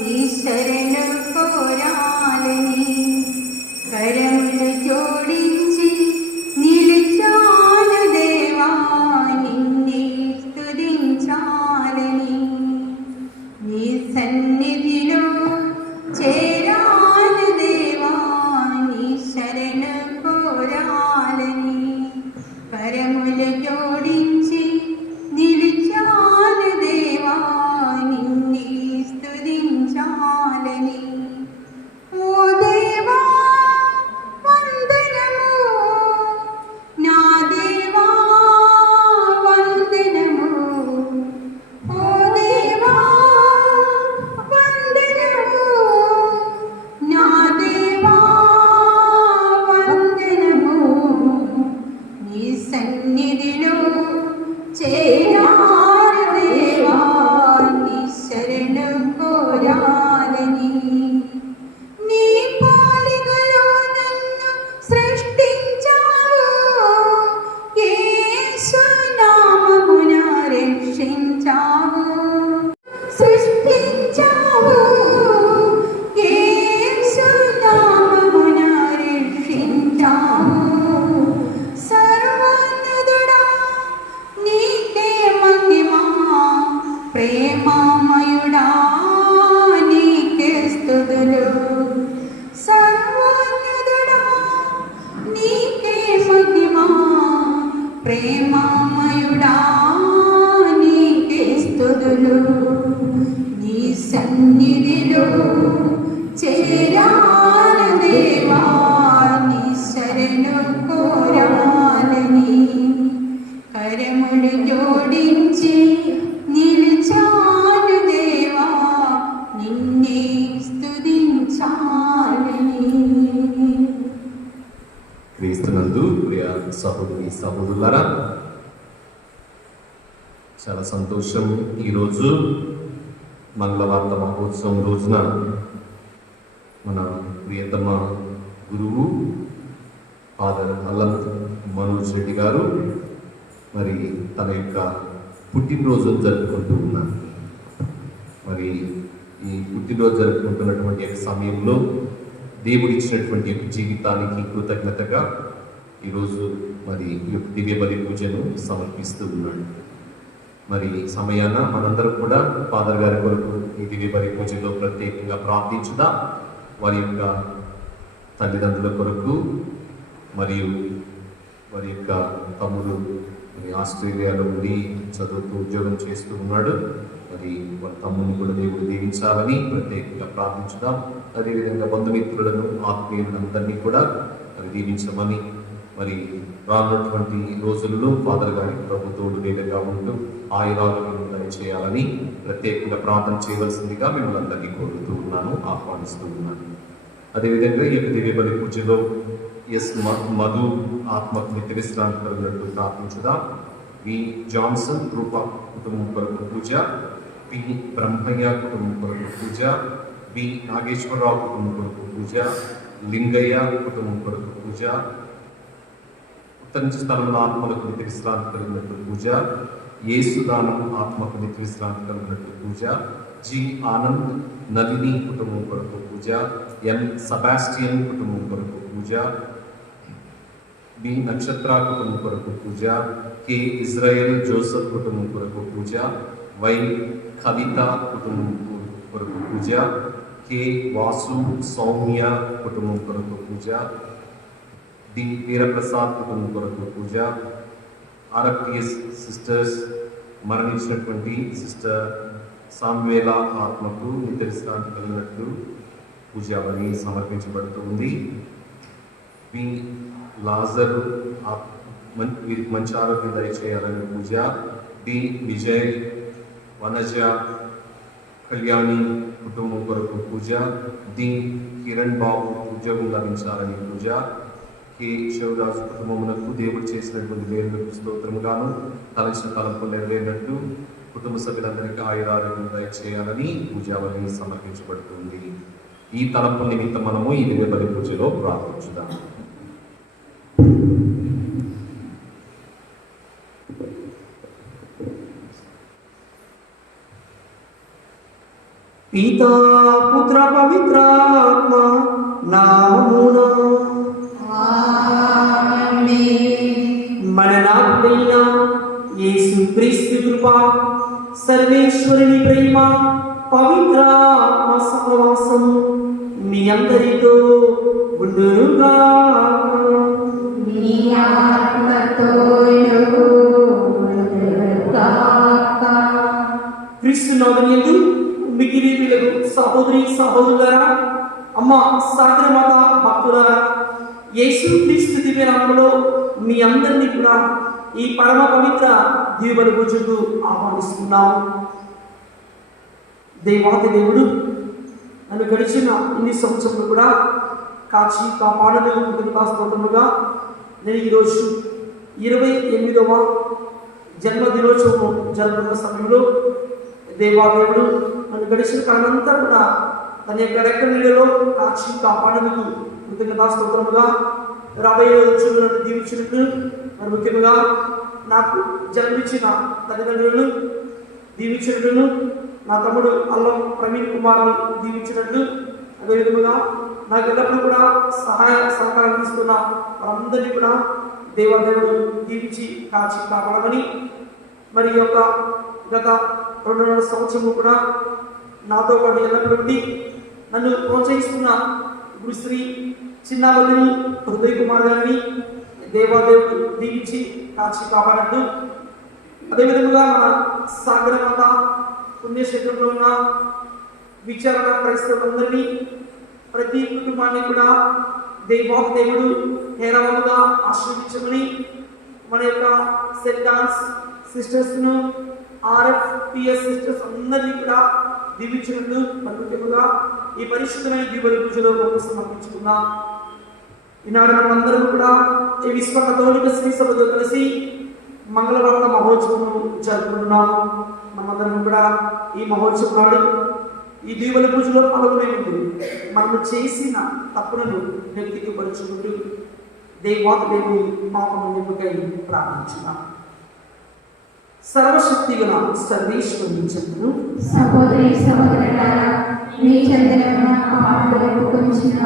నీ శరణు కోరాలని కరములు జోడించి నిలిచాను దేవా, నిన్నే స్తుతించాలని నీ సన్నిధిలో చేరాను దేవా, నీ శరణు కోరాలని కరములు జోడించి నిలిచాను దేవా, నిన్నే స్తుతించాలని. ఓ దేవా వందనము, నా దేవా వందనము, ఓ దేవా వందనము, నా దేవా వందనము, నీ సన్నిధిలో చేరాను దేవా, నీ శరణు కోరాలని నీ పాలికలో నన్ను సృష్టించావు, యేసు నామమున రక్షించావు, సృష్టించావు, యేసు నామమున రక్షించావు. సర్వోన్నతుడా నీకే మహిమా, ప్రేమామయుడా నీకే స్తుతులు. సర్వోన్నతుడా నీకే మహిమా, ప్రేమామయుడా నీకే స్తుతులు. నీ సన్నిధిలో చేరాను దేవా, నీ శరణు కోరాలని కరములు జోడించి నిలిచాను దేవా, నిన్నే స్తుతించాలని. క్రీస్తునందు ప్రియ సహోదరి సహోదరులారా, చాలా సంతోషం. ఈరోజు మంగళవార్త మహోత్సవం రోజున మన ప్రియతమ గురువు ఫాదర్ అల్లం మనోజ్ రెడ్డి గారు మరి తన యొక్క పుట్టినరోజును జరుపుకుంటూ ఉన్నారు. మరి ఈ పుట్టినరోజు జరుపుకుంటున్నటువంటి యొక్క సమయంలో దేవుడు ఇచ్చినటువంటి యొక్క జీవితానికి కృతజ్ఞతగా ఈరోజు మరి ఈ యొక్క దివ్య బలి పూజను సమర్పిస్తూ ఉన్నాడు. మరి సమయాన మనందరం కూడా ఫాదర్ గారి కొరకు ఈ దివ్య బలి పూజలో ప్రత్యేకంగా ప్రార్థించుదా, వారి యొక్క తల్లిదండ్రుల కొరకు మరియు వారి యొక్క తమ్ముడు ఆస్ట్రేలియాలో ఉండి చదువుతూ ఉద్యోగం చేస్తూ ఉన్నాడు. మరి వాళ్ళ తమ్ముని కూడా దేవుడు దీవించాలని ప్రత్యేకంగా ప్రార్థించుదాం. అదేవిధంగా బంధుమిత్రులను ఆత్మీయులను అందరినీ కూడా మరి దీవించమని, మరి రానున్నటువంటి రోజుల్లో ఫాదర్ గారికి ప్రభుత్వం వేగంగా ఉంటూ ఆయురాలను దయచేయాలని ప్రత్యేకంగా ప్రార్థన చేయవలసిందిగా మిమ్మల్ని అందరినీ కోరుతూ ఉన్నాను, ఆహ్వానిస్తూ ఉన్నాను. అదేవిధంగా ఈ యొక్క దివ్య బలి పూజలో ఎస్ మధు ఆత్మకు నిత్య విశ్రాంతి కలిగినట్టు ప్రార్థించుదాం. వి జాన్సన్ రూప కుటుంబం కొరకు పూజ, పి బ్రహ్మయ్య కుటుంబం కొరకు పూజ, బి నాగేశ్వరరావు కుటుంబం కొరకు పూజ, లింగయ్య కుటుంబం కొరకు పూజ, ఉత్తరించి స్థలంలో ఆత్మలకు నిత్య విశ్రాంతి కలిగినట్టు పూజ, యేసుదానం ఆత్మకు నిత్య విశ్రాంతి కలిగినట్టు పూజ, జి ఆనంద్ నలిని కుటుంబం కొరకు పూజ, ఎన్ సెబాస్టియన్ కుటుంబం కొరకు పూజ, బి నక్షత్ర కుటుంబం కొరకు పూజ, కె ఇజ్రాయెల్ జోసఫ్ కుటుంబం కొరకు పూజ, వై కవిత కుటుంబం కొరకు పూజ, కె వాసు సౌమ్య కుటుంబం కొరకు పూజ, డి వీరప్రసాద్ కుటుంబం కొరకు పూజ, ఆర్ఎఫ్టిఎస్ సిస్టర్స్ మరణించినటువంటి సిస్టర్ సామ్వేల ఆత్మకు నిత్య విశ్రాంతి కలిగినట్టు పూజావళి సమర్పించబడుతుంది. వి లాజర్ వీరికి మంచి ఆరోగ్యం దయచేయాలని పూజ, డి విజయ్ వనజ కళ్యాణి కుటుంబం కొరకు పూజ, డి కిరణ్ బాబు ఉద్యోగం లభించాలని పూజ, కె శివరాజు కుటుంబమునకు దేవుడు చేసినటువంటి మేలులకు స్తోత్రముగాను తలచిన తలంపులు నెరవేరినట్టు కుటుంబ సభ్యులందరికీ ఆయురారోగ్యం దయచేయాలని పూజావళి సమర్పించబడుతుంది. ఈ తలంపుల నిమిత్తం మనము ఈ దివ్య బలి పూజలో ప్రార్థించుదాం. పితా పుత్ర పవిత్రాత్మ నామమున మన నాథుడైన యేసుక్రీస్తు కృప, సర్వేశ్వరుని ప్రేమ, పవిత్రాత్మ సహవాసము మీ అందరితో ఉండునుగా. క్రీస్తునాథునియందు మిగిలి పిల్లలు సహోదరి సహోదరులారా, అమ్మ సాగర మాత భక్తులారా, యేసుక్రీస్తు దివ్య నామములో మీ అందరినీ కూడా ఈ పరమ పవిత్ర దీవెన పూజకు ఆహ్వానిస్తున్నాము. దేవాది దేవుడు నన్ను గడిచిన ఇన్ని సంవత్సరాలు కూడా కాచి కాపాడలేదు స్తోత్రముగా నేను ఈరోజు 28వ జన్మదినోత్సవం జరుగుతున్న సమయంలో దేవాదేవుడు నన్ను గడిచిన కాలంతా కూడా తన యొక్క రెక్క నీళ్ళలో కాచి కాపాడేందుకు స్తోత్రముగా రాబోయే రోజులు నన్ను దీవించినట్టు, మరి ముఖ్యంగా నాకు జన్మించిన తల్లిదండ్రులను దీవించినట్టును, నా తమ్ముడు అల్లం ప్రవీణ్ కుమార్ను దీవించినట్టు, అదేవిధముగా నాకు ఎల్లప్పుడూ కూడా సహాయ సహకారం ఇస్తున్న వారందరినీ కూడా దేవాదేవుడు దీవించి కాచి కాపాడమని, మరి యొక్క గత 2.5 సంవత్సరము కూడా నాతో పాటు ఎల్లప్పుడూ ఉండి నన్ను ప్రోత్సహిస్తున్న గురుశ్రీ చిన్నావతిని హృదయ్ కుమార్ గారిని దేవాదేవుడు దీవించి కాచి కాపాడట్టు, అదేవిధంగా మన సాగరమాత పుణ్యక్షేత్రంలో ఉన్న విచారణ క్రైస్తవులందరినీ, ప్రతి కుటుంబాన్ని కూడా దేవుడు హేరవముగా ఆశీర్వదించమని, మన యొక్క సెట్ డాన్స్ సిస్టర్స్ను, RFPS సిస్టర్స్ అందరినీ కూడా దీవించినట్టు, ముఖ్యంగా ఈ పరిశుద్ధమైన దీవెన పూజలో సమర్పించుకున్నాం. ఈనాడు మనమందరం కూడా ఈ విశ్వ కథోలిక శ్రీ సభతో కలిసి మంగళవార్త మహోత్సవం జరుపుకుంటున్నాము. మనమందరం కూడా ఈ మహోత్సవం నాడు ఈ దీవెన పూజలో పాల్గొనే ముందు మనము చేసిన తప్పులను వ్యక్తికి పరుచుకుంటూ దేవుని పాపము నింపుకై ప్రార్థించున్నాం. సర్వశక్తిగల సర్వేశ్వరుని చెందును సహోదరి సహోదరులారా, మీ చెందిన పాపములకు కొంచెం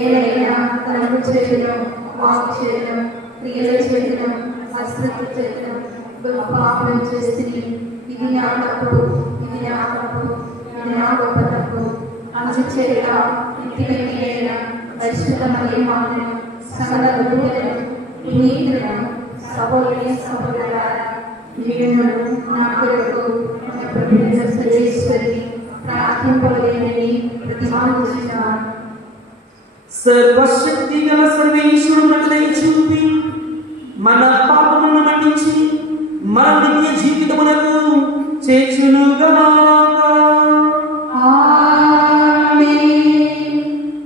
ఏదైనా తలుపు చేయడం, వాక్ చేయడం, క్రియలు చేయడం, అశ్రద్ధ చేయడం, పాపం చేస్తుంది. ఇది నా తప్పు, ఇది నా తప్పు, ఇది నా గొప్ప తప్పు. అందుచేత ఇంటికి పరిశుద్ధమైన మాటను సకల గురువులను పునీతులను సహోదరి సహోదరులారా, మీరు నా కొరకు మన ప్రభువైన సర్వేశ్వరుని ప్రార్థింపలేనని ప్రతిమానిస్తున్నాను. సర్వశక్తి గల సర్వేశ్వరుడు దయచూపి మన పాపములను మన్నించి మన నిత్య జీవితములకు చేర్చునుగాక.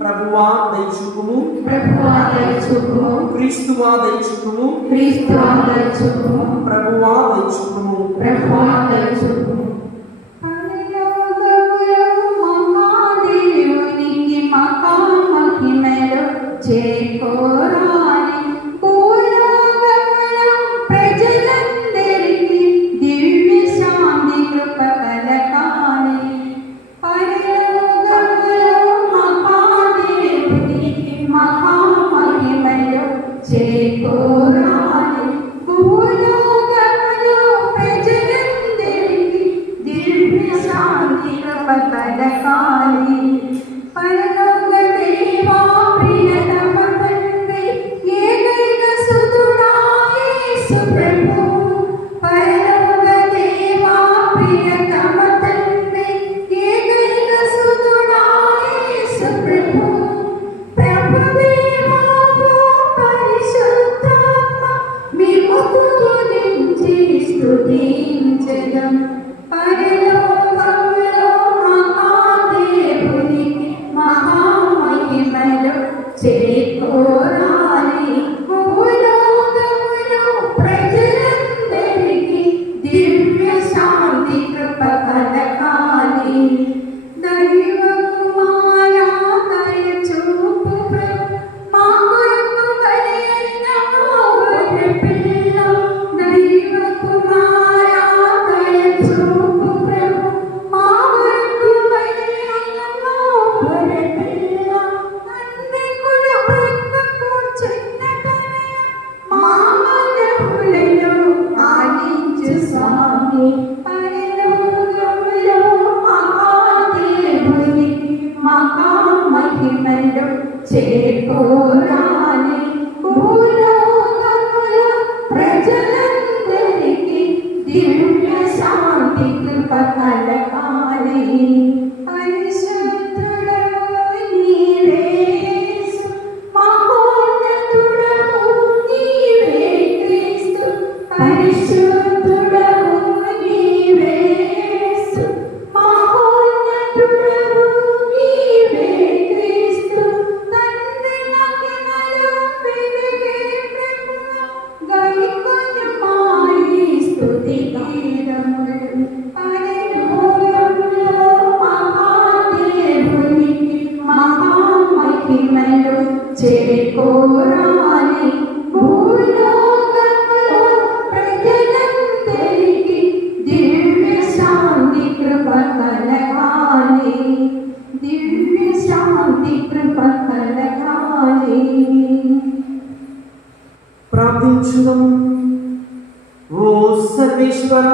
ప్రభువా దయచూపుము, ప్రభువా దయచూపుము, క్రీస్తువా దయచూపుము, క్రీస్తువా దయచూపుము, ప్రభువా దయచూపుము, ప్రభువా దయచూపుము. మహాదేవునికి మహామహిమలు చేకూరాలి. భూలోకములో ప్రజలందరికీ దివ్య శాంతి కృప కలగాలి. పరలోకములో మహాదేవునికి మహామహిమలు చేకూరాలి. భూలోకములో ప్రజలందరికీ దివ్య శాంతి కృప కలగాలి. పరలోక దేవా ప్రియతమ తండ్రి, ఏకైక సుతుడా యేసు ప్రభు. పరలోక దేవా ప్రియతమ తండ్రి, ఏకైక సుతుడా యేసు ప్రభు. ప్రభుదేవా పరిశుద్ధాత్మ విముక్తులు నుంచి స్తుతించెదం. పరలోకములో మహాదేవునికి మహా సర్వేశ్వర,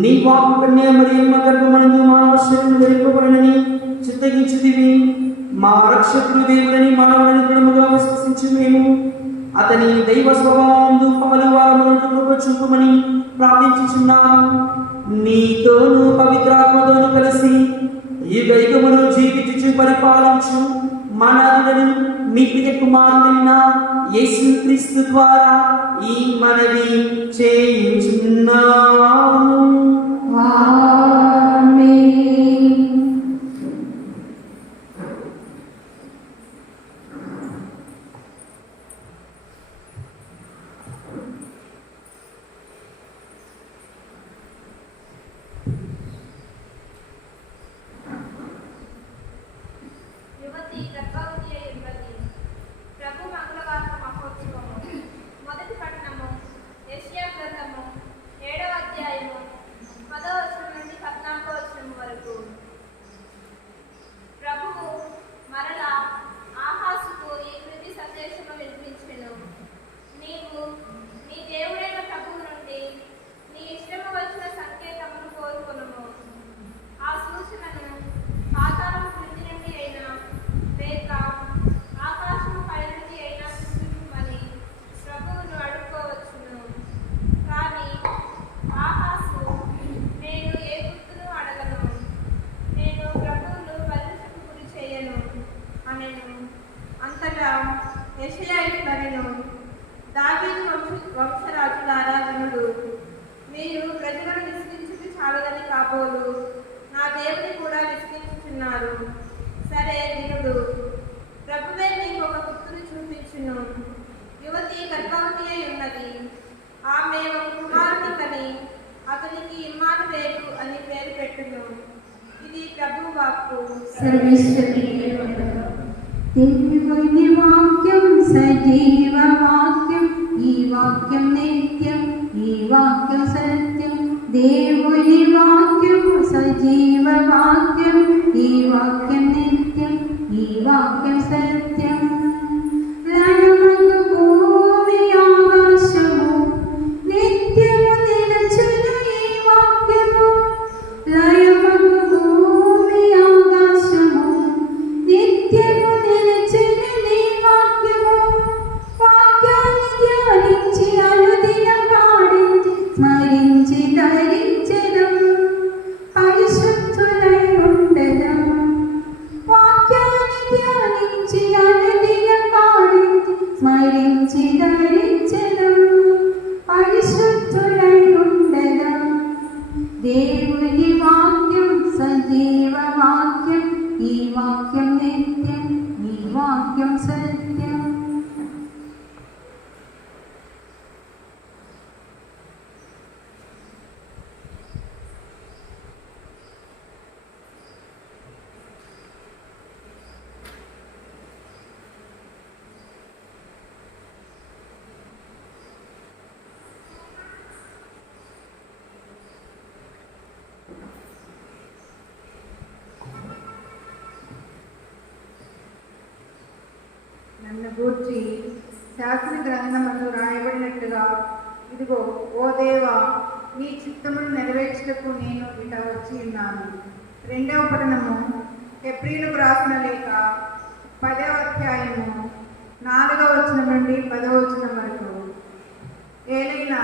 నీ వాక్కు కన్య మరియమ్మ గర్భమనందు మానవ శరీరం ధరింపబడినని చిత్తగించితివి. మా రక్షకుడు దేవుడని మానవుడని దృఢముగా విశ్వసించి మేము అతని దైవ స్వభావందు పలు వారములను కృప చూపమని ప్రార్థించుచున్నాము. నీతోను పవిత్రాత్మతోను కలిసి యుగ యుగములు జీవించు పరిపాలించు మనలను మీ ప్రియ కుమారుడైన యేసుక్రీస్తు ద్వారా ఈ మనవి చేయుచున్నాము. ఆమేన్. యువతి గర్భవతి అయి ఉన్నది. ప్రభు మంగళవార్త మహోత్సవము. మొదటి పట్టణము యెషయా గ్రంథము 7వ అధ్యాయము 10వ వచనం నుండి 14వ వచనం వరకు. ప్రభువు మరలా ఆహాసుకు ఈ క్రింది సందేశము వినిపించెను. నీవు నీ దేవుడైన ప్రభువు నుండి నీ ఇష్టము వచ్చిన సంకేతమును కోరుకొనుము. ఆ సూచనను పాతాళము క్రింది నుండి అయినా లేక ఆకాశము పై నుండి అయినా చూపించమని ప్రభువును అడుక్కోవచ్చును. కానీ ఆహాసు, నేను ఏ గుర్తును అడగను, నేను ప్రభువును పరీక్షకు గురి చేయను అనెను. అంతటా యెషయా ఇట్లనెను, దావీదు వంశరాజులారా వినుడు. మీరు ప్రజలను విసిగించుట చాలదని కాబోలు నా దేవుని కూడా విసిగించుచున్నారు. సరే వినుడు. ప్రభువే నీకు ఒక గుర్తును చూపించును. యువతి గర్భవతి అయి ఉన్నది. ఆమె ఒక కుమారుని కని అతనికి ఇమ్మానుయేలు అని పేరు పెట్టును. ఇది ప్రభు వాక్కు. సర్వేశ్వరుని వందనం. దేవుని వాక్యం సజీవ వాక్యం, ఈ వాక్యం నిత్యం, ఈ వాక్యం సత్యం. దేవుని వాక్యం సజీవ వాక్యం, ఈ వాక్యం నిత్యం, ఈ వాక్యం సత్యం. లయమగు భూమి ఆకాశము నిత్యము నిలుచును ఈ వాక్యము. లయమగు భూమి ఆకాశము నిత్యము నిలుచును నీ వాక్యము. వాక్యాన్ని ధ్యానించి అనుదినం పాడించి స్మరించి ధరించెదం, పరిశుద్ధులై ఉండెదం. వాక్యాన్ని ధ్యానించి అనుదినం పాడించి స్మరించి ధరించెదం, పరిశుద్ధులై ఉండెదం. దేవుని వాక్యం సజీవ వాక్యం, ఈ వాక్యం నిత్యం, ఈ వాక్యం సత్యం. నన్ను గూర్చి శాసన గ్రంథమందు రాయబడినట్లుగా, ఇదిగో ఓ దేవా, నీ చిత్తమును నెరవేర్చుటకు నేను ఇట వచ్చి ఉన్నాను. 2వ పట్టణము హెబ్రీయులకు రాసిన లేఖ 10వ అధ్యాయము 4వ వచనం నుండి 10వ వచనం వరకు. ఏలైనా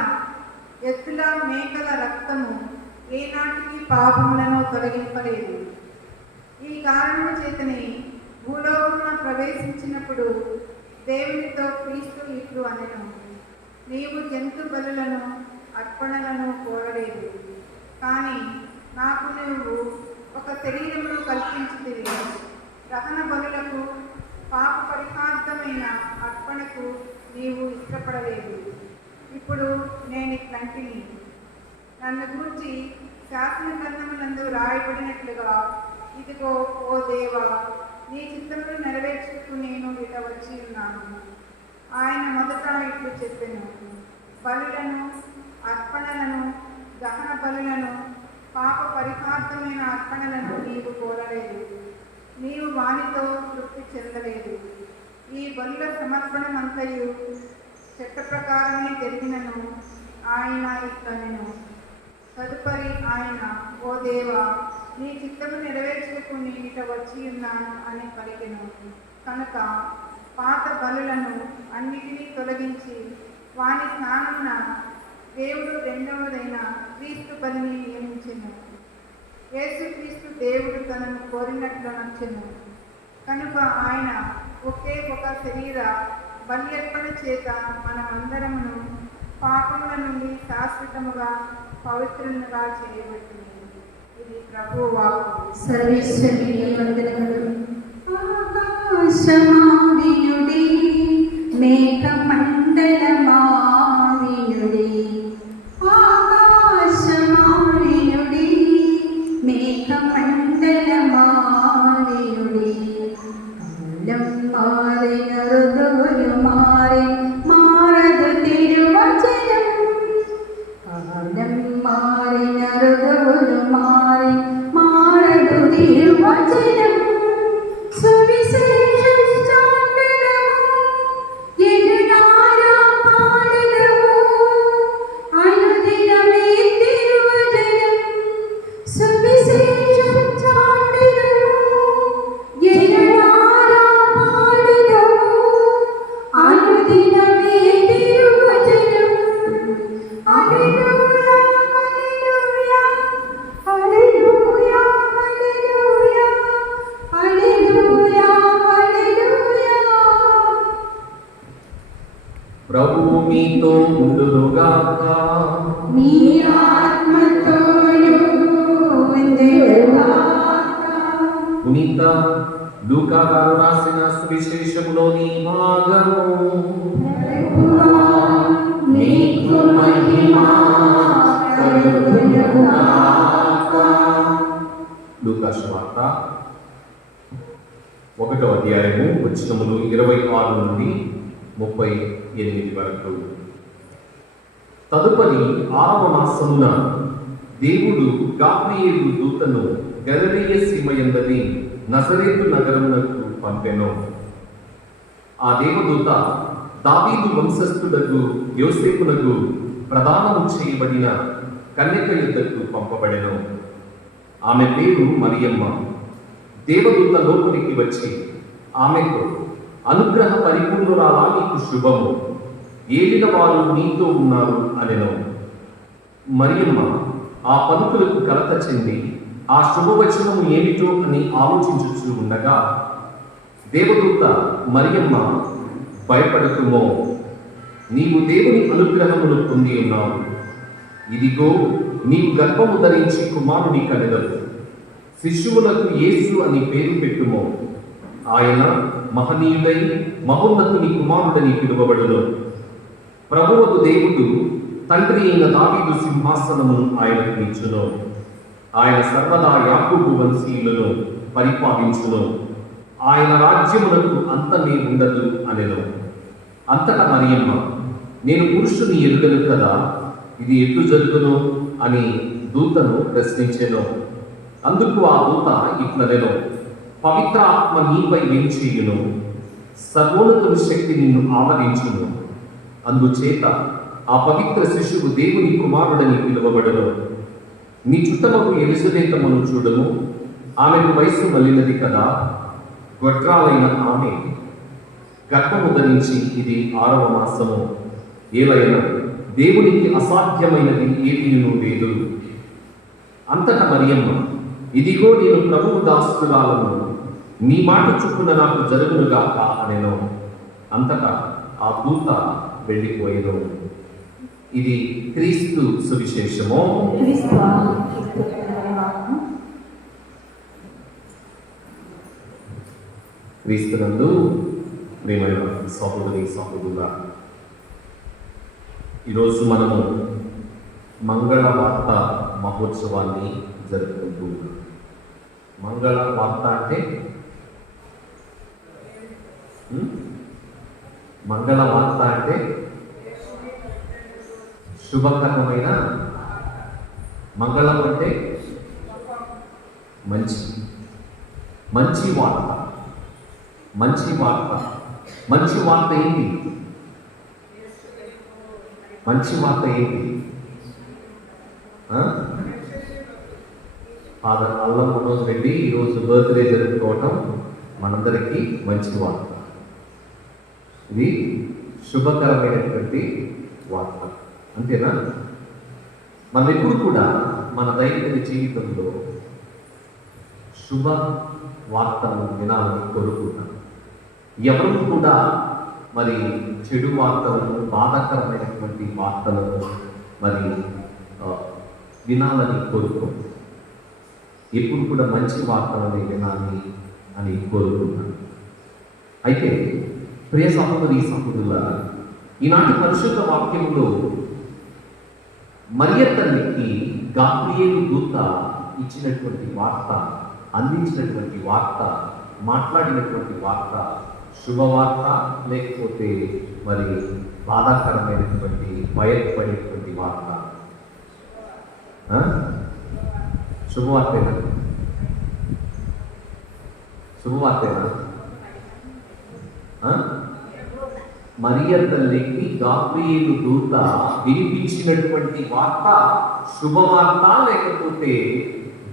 ఎద్దుల మేకల రక్తము ఏనాటికి పాపములను తొలగింపలేదు. ఈ కారణము చేతనే భూలోకమున ప్రవేశించినప్పుడు దేవునితో క్రీస్తు ఇట్లు అనెను, నీవు జంతు బలులను అర్పణలను కోరలేదు, కానీ నాకు నువ్వు ఒక శరీరమును కల్పించితివి. దహన బలులకు పాప పరిహార్థమైన అర్పణకు నీవు ఇష్టపడలేదు. ఇప్పుడు నేను ఇట్లాంటిని. నన్ను గూర్చి శాసన గ్రంథమునందు రాయబడినట్లుగా, ఇదిగో ఓ దేవా, నీ చిత్తమును నెరవేర్చుటకు నేను ఇట వచ్చి ఉన్నాను. ఆయన మొదట ఇట్లు చెప్పెను, బలులను అర్పణలను దహన బలులను పాప పరిహార్థమైన అర్పణలను నీవు కోరలేదు, నీవు వానితో తృప్తి చెందలేదు. ఈ బలుల సమర్పణమంతయు చట్ట ప్రకారమే జరిగినను ఆయన ఇట్లనెను, తదుపరి ఆయన, ఓ దేవా, నీ చిత్తము నెరవేర్చుటకు నేను ఇట వచ్చి ఉన్నాను అని పలికెను. కనుక పాత బలులను అన్నిటినీ తొలగించి వాని స్నానమున దేవుడు రెండవదైన క్రీస్తు బలిని నియమించెను. యేసుక్రీస్తు దేవుడు తనను కోరినట్లు నచ్చెను. కనుక ఆయన ఒకే ఒక శరీర బల్యర్పణ చేత మనమందరమును పాపముల నుండి శాశ్వతముగా పవిత్రులుగా చేయబడుతుంది. ఇది ప్రభువు వాక్కు. సర్వేశ్వరుని వందనములు. ఆకాశమావినుడి, మేఘమండలమావినుడి, ఆకాశమావినుడి, మేఘమండలమావినుడి, కాలం మారిన ఋతువులు మారి మారదు తిరువచనం, కాలం మారిన ఋతువులు మారి మారదు తిరువచనం, సువిశేషం చాటెదము, ఎదురారా పాడెదము, అనుదినమే తిరువచనం, సువిశేషం చాటెదము, ఎదురారా పాడెదము, అనుదినమే తిరువచనం. హల్లెలూయా, హల్లెలూయా, హల్లెలూయా, హల్లెలూయా, హల్లెలూయా. ప్రభువు మీతో ఉండునుగాక. నీ ఆత్మతోను ఉండుగాక. పునీత లూకా గారు రాసిన సువిశేషంలోని భాగము. ప్రభువా, నీకు మహిమ కలుగునుగాక. లూకా సువార్త 1వ అధ్యాయము వచనములు 26 నుండి 38 వరకు. తదుపరి 6వ మాసమున దేవుడు గాబ్రియేలు దూతను గలిలయ సీమయందలి నజరేతు నగరమునకు పంపెను. ఆ దేవదూత దావీదు వంశస్థులకు యోసేపునకు ప్రదానము చేయబడిన కన్యక యుద్ధకు పంపబడెను. ఆమె పేరు మరియమ్మ. దేవదూత లోపలికి వచ్చి ఆమెకు, అనుగ్రహ పరిపూర్ణురాలా, నీకు శుభము, ఏలిన వారు నీతో ఉన్నారు అనెను. మరియమ్మ ఆ పలుకులకు కలత చెంది ఆ శుభవచనము ఏమిటో అని ఆలోచించుచూ ఉండగా దేవదూత, మరియమ్మ, భయపడకుమో, నీవు దేవుని అనుగ్రహమును పొంది ఉన్నావు. ఇదిగో, నీవు గర్భము ధరించి కుమారుని కనెదవు. శిశువులకు యేసు అని పేరు పెట్టుమో. ఆయన మహనీయుడై మహోన్నతుని కుమారుడని పిలువబడును. ప్రభువకు దేవుడు తండ్రి అయిన దావీదు సింహాసనమును ఆయనకు ఇచ్చును. ఆయన సర్వదా యాకోబు వంశీయులను పరిపాలించును. ఆయన రాజ్యమునకు అంతమే ఉండదు అనెను. అంతటా మరియమ్మ, నేను పురుషుని ఎరుగను కదా, ఇది ఎట్లు జరుగును అని దూతను ప్రశ్నించెను. అందుకు ఆ దూత ఇట్లనెను, పవిత్ర ఆత్మ నీపై వేంచేయును, సర్వోన్నతుని శక్తి నిన్ను ఆవరించును. అందుచేత ఆ పవిత్ర శిశువు దేవుని కుమారుడని పిలువబడును. నీ చుట్టమకు ఎలిజబెతమును చూడము, ఆమెకు వయసు మళ్ళినది కదా, గొడ్రాలైన ఆమె గర్భము ధరించి ఇది 6వ మాసము. ఏలైనా దేవునికి అసాధ్యమైనది ఏదీనూ లేదు. అంతటా మరియమ్మ, ఇదిగో నేను ప్రభువు దాసురాలను, నీ మాట చొప్పున నాకు జరుగునుగాక అనెను. అంతటా ఆ దూత వెళ్ళిపోయెను. ఇది క్రీస్తు సువిశేషము. క్రీస్తునందు ప్రియమైన సహోదరి సహోదరులా, ఈరోజు మనము మంగళ వార్త మహోత్సవాన్ని జరుపుకుంటూ ఉన్నాం. మంగళ వార్త అంటే మంగళ వార్త అంటే శుభకరమైన, మంగళం అంటే మంచి, మంచి వార్త. మంచి వార్త, మంచి వార్త ఏంటి? మంచి వార్త ఏంటి? ఫాదర్ అల్లం మనోజ్ రెడ్డి ఈరోజు బర్త్డే జరుపుకోవటం మనందరికీ మంచి వార్త. ఇది శుభకరమైనటువంటి వార్త, అంతేనా? మనం ఎప్పుడు కూడా మన దైనందిన జీవితంలో శుభ వార్తలను వినాలని కోరుకుంటాం. ఎవరు కూడా మరి చెడు వార్తలను, బాధాకరమైనటువంటి వార్తలను మరి వినాలని కోరుకోండి. ఎప్పుడు కూడా మంచి వార్తలని వినాలి అని కోరుకుంటున్నాను. అయితే ప్రియ సహోదరి సహోదరుల, ఈనాటి పరిశుద్ధ వాక్యంలో మరియ తల్లికి గాబ్రియేలు దూత ఇచ్చినటువంటి వార్త, అందించినటువంటి వార్త, మాట్లాడినటువంటి వార్త శుభవార్త లేకపోతే మరి బాధాకరమైనటువంటి భయపడేటువంటి వార్త? శుభవార్తేనా? శుభవార్తేనా? మరియ తల్లికి గాబ్రియేలు దూత వినిపించినటువంటి వార్త శుభవార్త లేకపోతే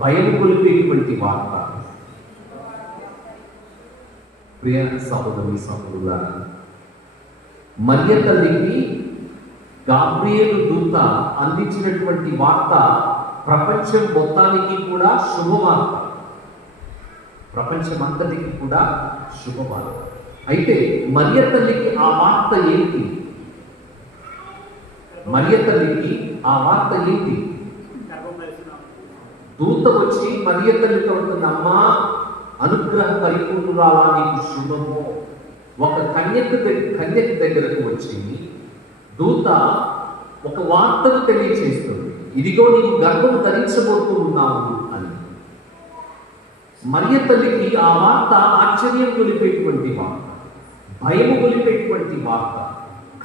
భయం కొలిపేటువంటి వార్త? ప్రియ సహోదరి సహోదరుల, మరియ తల్లికి గాబ్రియేలు దూత అందించినటువంటి వార్త ప్రపంచం మొత్తానికి కూడా శుభవార్త, ప్రపంచమంతటికి కూడా శుభవార్త. అయితే మరియ తల్లికి ఆ వార్త ఏంటి? మరియ తల్లికి ఆ వార్త ఏంటి? దూత వచ్చి మరియ తల్లితో ఉంటుంది, అమ్మా అనుగ్రహ పరిపూర్ణురాలా నీకు శుభము. ఒక కన్యక దగ్గరకు వచ్చి దూత ఒక వార్తను తెలియచేస్తుంది, ఇదిగో నీవు గర్భం ధరించబోతూ ఉన్నావు అని. మరియ తల్లికి ఆ వార్త ఆశ్చర్యం కొలిపేటువంటి వార్త, భయము కొలిపేటువంటి వార్త.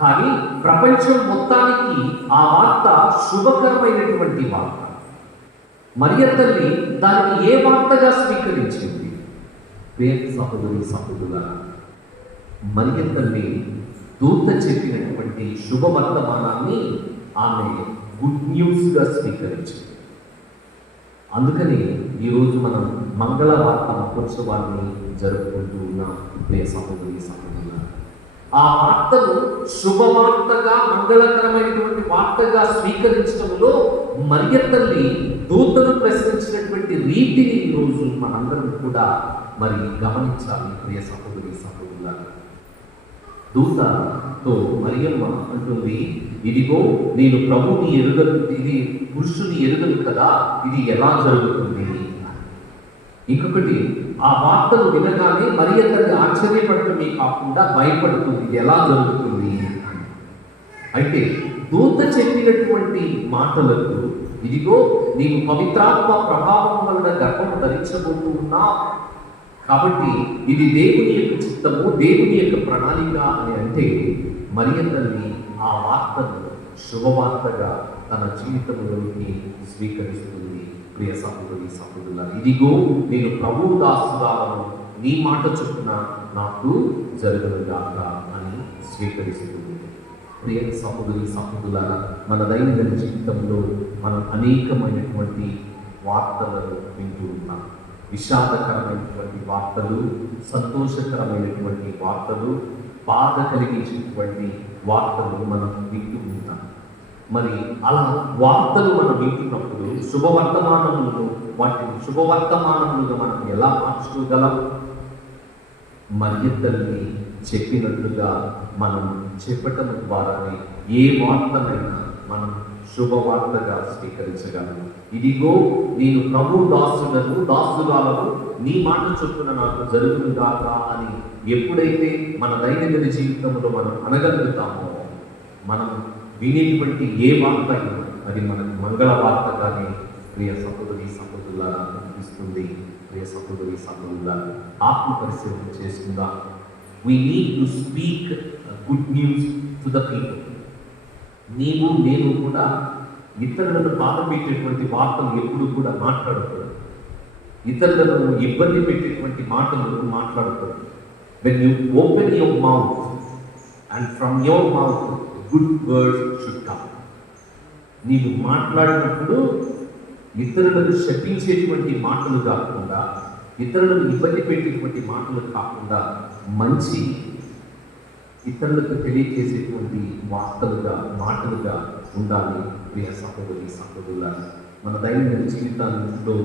కానీ ప్రపంచం మొత్తానికి ఆ వార్త శుభకరమైనటువంటి వార్త. మరియ తల్లి దాన్ని ఏ వార్తగా స్వీకరించింది? ప్రియ సహోదరి సహోదరుల, మరియ తల్లి దూత చెప్పినటువంటి శుభవర్తమానాన్ని ఆమె గుడ్ న్యూస్గా స్వీకరించింది. అందుకని ఈరోజు మనం మంగళవార్త మహోత్సవాన్ని జరుపుకుంటూ ఉన్నాం. ప్రియ సహోదరి సహోదరుల, ఆ వార్తను శుభవార్తగా, మంగళకరమైనటువంటి వార్తగా స్వీకరించడంలో మరియ తల్లి దూతను ప్రశ్నించినటువంటి రీతిని ఈరోజు మనందరం కూడా మరి గమనించాలి. ప్రియ సహోదరి సహోదరుల, దూతతో మరియమ్మ అంటుంది, ఇదిగో నేను ప్రభుని ఎరుగను, ఇది పురుషుని ఎరుగను కదా, ఇది ఎలా జరుగుతుంది? ఇంకొకటి, ఆ వార్తను వినగానే మరియ తల్లి ఆశ్చర్యపడటమే కాకుండా భయపడుతుంది, ఇది ఎలా జరుగుతుంది? అయితే దూత చెప్పినటువంటి మాటలకు, ఇదిగో నీవు పవిత్రాత్మ ప్రభావం వలన గర్భము ధరించబోతూ ఉన్నావు, కాబట్టి ఇది దేవుని యొక్క చిత్తము, దేవుని యొక్క ప్రణాళిక అని అంటే మరియ తల్లి ఆ వార్తను శుభవార్తగా తన జీవితంలోకి స్వీకరిస్తుంది. ప్రియ సహోదరి సహోదరుల, ఇదిగో నేను ప్రభువు దాసురాలను, నీ మాట చొప్పున నాకు జరుగునుగాక అని స్వీకరిస్తుంది. ప్రియ సహోదరి సహోదరుల, మన దైనందిన జీవితంలో మనం అనేకమైనటువంటి వార్తలను వింటూ ఉన్నాం. విషాదకరమైనటువంటి వార్తలు, సంతోషకరమైనటువంటి వార్తలు, బాధ కలిగించేటువంటి వార్తలు మనం వింటూ ఉంటాం. మరి అలా వార్తలు మనం వింటున్నప్పుడు శుభవర్తమానములను, వాటిని శుభవర్తమానములుగా మనం ఎలా మార్చుకోగలం? మరియ తల్లి చెప్పినట్లుగా మనం చెప్పటం ద్వారానే ఏ వార్తనైనా మనం శుభవార్తగా స్వీకరించగలను. ఇదిగో నేను ప్రభు దాసురాలను, నీ మాట చొప్పున నాకు జరుగునుగాక అని ఎప్పుడైతే మన దైనందిన జీవితంలో మనం అనగలుగుతామో, మనం వినేటువంటి ఏ వార్త అయినా అది మనకు మంగళ వార్తగానే ప్రియ సహోదరి సహోదరులారా అనిపిస్తుంది. ప్రియ సహోదరి సహోదరులారా, ఆత్మ పరిశీలన చేసుకుందాం. We need to speak good news to the people. నీవు నేను కూడా ఇతరులను బాధ పెట్టేటువంటి వార్తలు ఎప్పుడు కూడా మాట్లాడకూడదు. ఇతరులను ఇబ్బంది పెట్టేటువంటి మాటలు మాట్లాడకూడదు. When you open your mouth and from your mouth good words should come. నీవు మాట్లాడినప్పుడు ఇతరులను శపించేటువంటి మాటలు కాకుండా, ఇతరులను ఇబ్బంది పెట్టేటువంటి మాటలు కాకుండా, మంచి ఇతరులకు తెలియజేసేటువంటి మాటలుగా ఉండాలి. ప్రియ సహోదరి సహోదరుల, మన దైనందిన జీవితాల్లో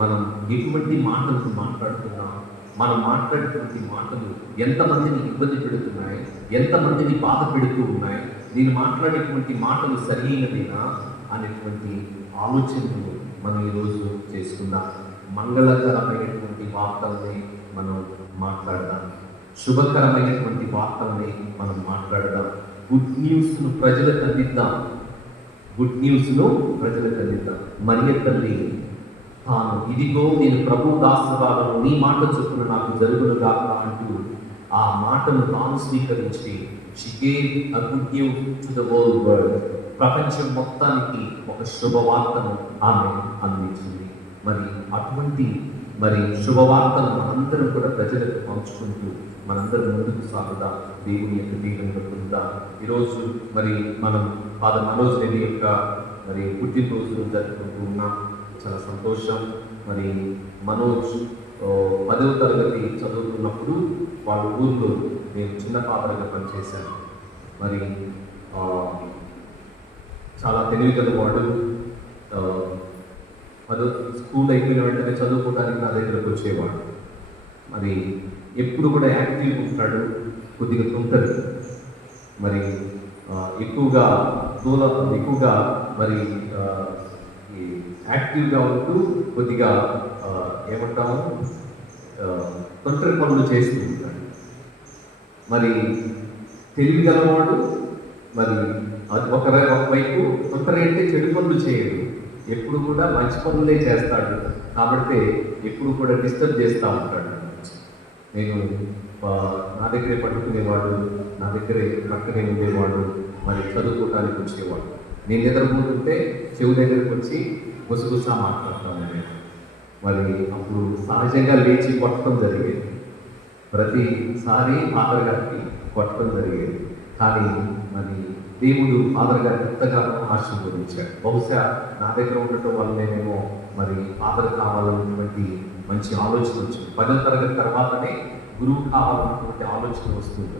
మనం ఎటువంటి మాటలు మాట్లాడుతున్నాం, మనం మాట్లాడేటువంటి మాటలు ఎంతమందిని ఇబ్బంది పెడుతున్నాయి, ఎంతమందిని బాధ పెడుతూ ఉన్నాయి, నేను మాట్లాడేటువంటి మాటలు సరైనదేనా అనేటువంటి ఆలోచనలు మనం ఈరోజు చేసుకుందాం. మంగళకరమైనటువంటి వార్తల్ని మనం మాట్లాడదాం, శుభకరమైనటువంటి వార్తల్ని మనం మాట్లాడదాం, గుడ్ న్యూస్ను ప్రజలకు అందిద్దాం, గుడ్ న్యూస్ను ప్రజలకు అందిద్దాం. మరియ తల్లి తాను ఇదిగో నేను ప్రభు దాసురాలను, నీ మాట చొప్పున నాకు జరుగునుగాక అంటూ ఆ మాటను తాను స్వీకరించి she gave a good news to the whole world. ప్రపంచం మొత్తానికి ఒక శుభవార్తను ఆమె అందించింది. మరి అటువంటి శుభవార్తను మనందరం కూడా ప్రజలకు పంచుకుంటూ మనందరం ముందుకు సాగుదాం, దేవుని యొక్క దీవెనలు పొందుదాం. ఈరోజు మనం ఫాదర్ మనోజ్ రెడ్డి యొక్క పుట్టినరోజు జరుపుకుంటూ ఉన్నాం. చాలా సంతోషం. మనోజ్ 10వ తరగతి చదువుతున్నప్పుడు వాళ్ళ ఊర్లో నేను చిన్న ఫాదర్గా పనిచేశాను. చాలా తెలివిగలవాడు. స్కూల్ అయిపోయిన వెంటనే చదువుకోవడానికి నా దగ్గరకు వచ్చేవాడు. ఎప్పుడు కూడా యాక్టివ్గా ఉంటాడు, కొద్దిగా తుంటది. ఎక్కువగా యాక్టివ్గా ఉంటూ కొద్దిగా ఏమంటాము తొంటరి పనులు చేస్తూ ఉంటాడు. తెలివి గలవాడు. ఒకవైపు తొంటరి అంటే చెడు పనులు చేయడు, ఎప్పుడు కూడా మంచి పనులే చేస్తాడు. కాబట్టి ఎప్పుడు కూడా డిస్టర్బ్ చేస్తూ ఉంటాడు. నేను నా దగ్గరే పట్టుకునేవాడు, నా దగ్గరే పక్కనే ఉండేవాడు, చదువుకోవడానికి వచ్చేవాడు. నేను నిద్రపోతుంటే చెవు దగ్గరకు వచ్చి గుసగుసా మాట్లాడతాను. అప్పుడు సహజంగా లేచి కొట్టడం జరిగేది. ప్రతిసారి ఫాదర్ గారికి కొట్టడం జరిగేది. కానీ దేవుడు ఫాదర్ గారిని ఎంతగానో ఆశీర్వదించాడు. బహుశా నా దగ్గర ఉండటం వల్లనేమో ఫాదర్ కావాలన్నటువంటి మంచి ఆలోచన వచ్చింది. 10వ తరగతి తర్వాతనే గురువు కావాలన్నటువంటి ఆలోచన వస్తుంది.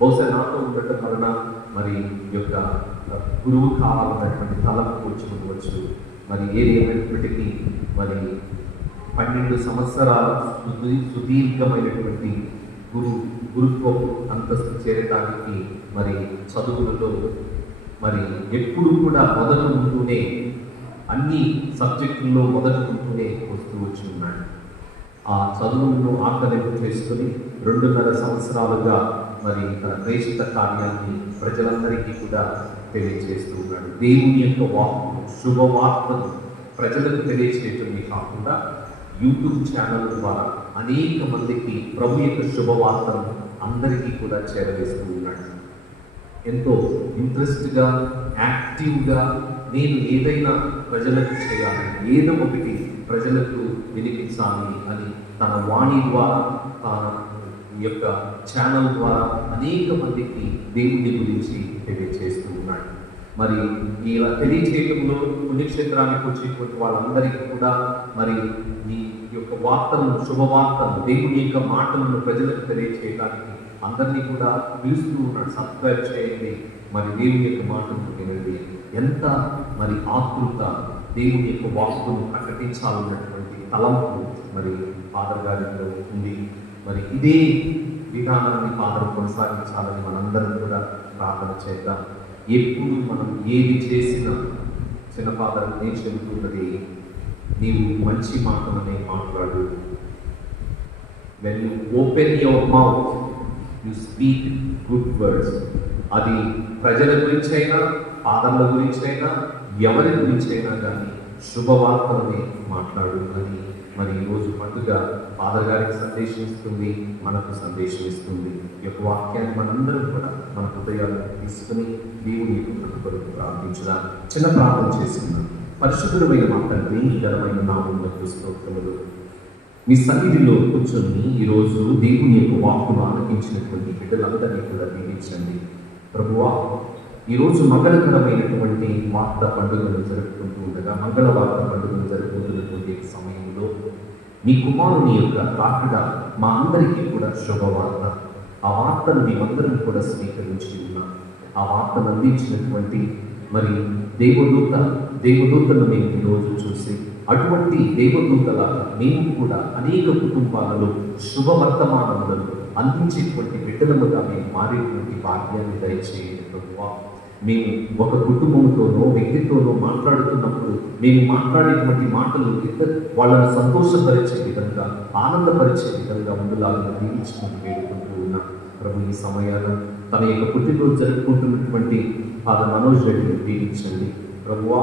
బహుశా నాతో ఉండటం వలన ఈ యొక్క గురువు కావాలన్నటువంటి తలంపు వచ్చి ఏది ఏమైనప్పటికీ 12 సంవత్సరాల సుదీర్ఘమైనటువంటి గురుత్వం అంతస్తు చేరడానికి చదువులలో ఎప్పుడు కూడా మొదట ఉంటూనే, అన్ని సబ్జెక్టుల్లో మొదట ఉంటూనే వస్తూ వచ్చి ఉన్నాడు. ఆ చదువులను ఆకలింపు చేసుకుని 2.5 సంవత్సరాలుగా తన ప్రేషిత కార్యాన్ని ప్రజలందరికీ కూడా తెలియజేస్తూ ఉన్నాడు. దేవుని యొక్క శుభవార్తను ప్రజలకు తెలియజేయటమే కాకుండా యూట్యూబ్ ఛానల్ ద్వారా అనేక మందికి ప్రభు యొక్క శుభవార్తను అందరికీ కూడా చేరవేస్తూ ఉన్నాడు. ఎంతో ఇంట్రెస్ట్గా, యాక్టివ్గా నేను ఏదైనా ప్రజలకు చేయాలి, ఏదో ఒకటి ప్రజలకు వినిపించాలి అని తన వాణి ద్వారా, తన యొక్క ఛానల్ ద్వారా అనేక మందికి దేవుని గురించి తెలియజేస్తూ ఉన్నాడు. ఇలా తెలియజేయడంలో పుణ్యక్షేత్రానికి వచ్చేటువంటి వాళ్ళందరికీ కూడా ఈ యొక్క వార్తలను, శుభవార్తలను, దేవుని యొక్క మాటలను ప్రజలకు తెలియజేయడానికి అందరినీ కూడా పిలుస్తూ ఉన్నాడు. సబ్స్క్రైబ్ చేయండి, దేవుని యొక్క మాటలను వినండి. ఎంత ఆతృత, దేవుని యొక్క వాక్కును ప్రకటించాలన్నటువంటి తలంపు ఫాదర్ గారిలో ఉంది. ఇదే విధానాన్ని ఫాదర్ కొనసాగించాలని మనందరం కూడా ప్రార్థన చేద్దాం. ఎప్పుడు మనం ఏది చేసినా చిన్న ఫాదర్ నేను చెబుతున్నది, నీవు మంచి మాటలనే మాట్లాడు. When you open your mouth, you speak good words. అది ప్రజల గురించైనా, ఫాదర్ల గురించైనా, ఎవరి గురించైనా కానీ శుభవార్తలనే మాట్లాడు అని ఈరోజు పండుగ ఫాదర్ గారికి సందేశం ఇస్తుంది, మనకు సందేశం ఇస్తుంది. ఈ యొక్క వాక్యాన్ని మనందరం కూడా మన హృదయాలను తీసుకుని దేవుని కొరకు ప్రార్థించుదాం. చిన్న ప్రార్థన చేస్తున్నాం. పరిశుద్ధమైన మా తండ్రి, నీ ఘనమైన నామమునకు స్తోత్రములు. మీ సన్నిధిలో కూర్చొని ఈరోజు దేవుని యొక్క వాక్కును ఆలకించినటువంటి బిడ్డలందరినీ కూడా దీవించండి ప్రభువా. ఈరోజు మంగళకరమైనటువంటి వార్త పండుగలు జరుపుకుంటూ ఉండగా, మంగళ వార్త పండుగలు జరుపుకుంటున్నటువంటి సమయంలో మీ కుమారుని యొక్క రాకడ మా అందరికీ కూడా శుభవార్త. ఆ వార్తను మేమందరం కూడా స్వీకరించి ఉన్నాం. ఆ వార్తను అందించినటువంటి మరి దేవదూతను మేము ఈరోజు చూసి, అటువంటి దేవదూతలాగా మేము కూడా అనేక కుటుంబాలలో శుభవర్తమానములను అందించేటువంటి బిడ్డలముగా మేము మారేటువంటి భాగ్యాన్ని దయచేయండి ప్రభువా. మేము ఒక కుటుంబంతోనో వ్యక్తితోనో మాట్లాడుతున్నప్పుడు మేము మాట్లాడేటువంటి మాటలు వాళ్ళను సంతోషపరిచే విధంగా, ఆనందపరిచే విధంగా ముందులాగా దీవించుకుంటూ వేడుకుంటూ ఉన్నాం ప్రభు. ఈ సమయాల్లో తన యొక్క పుట్టినరోజు జరుపుకుంటున్నటువంటి ఫాదర్ మనోజ్ రెడ్డిని దీవించండి ప్రభువా.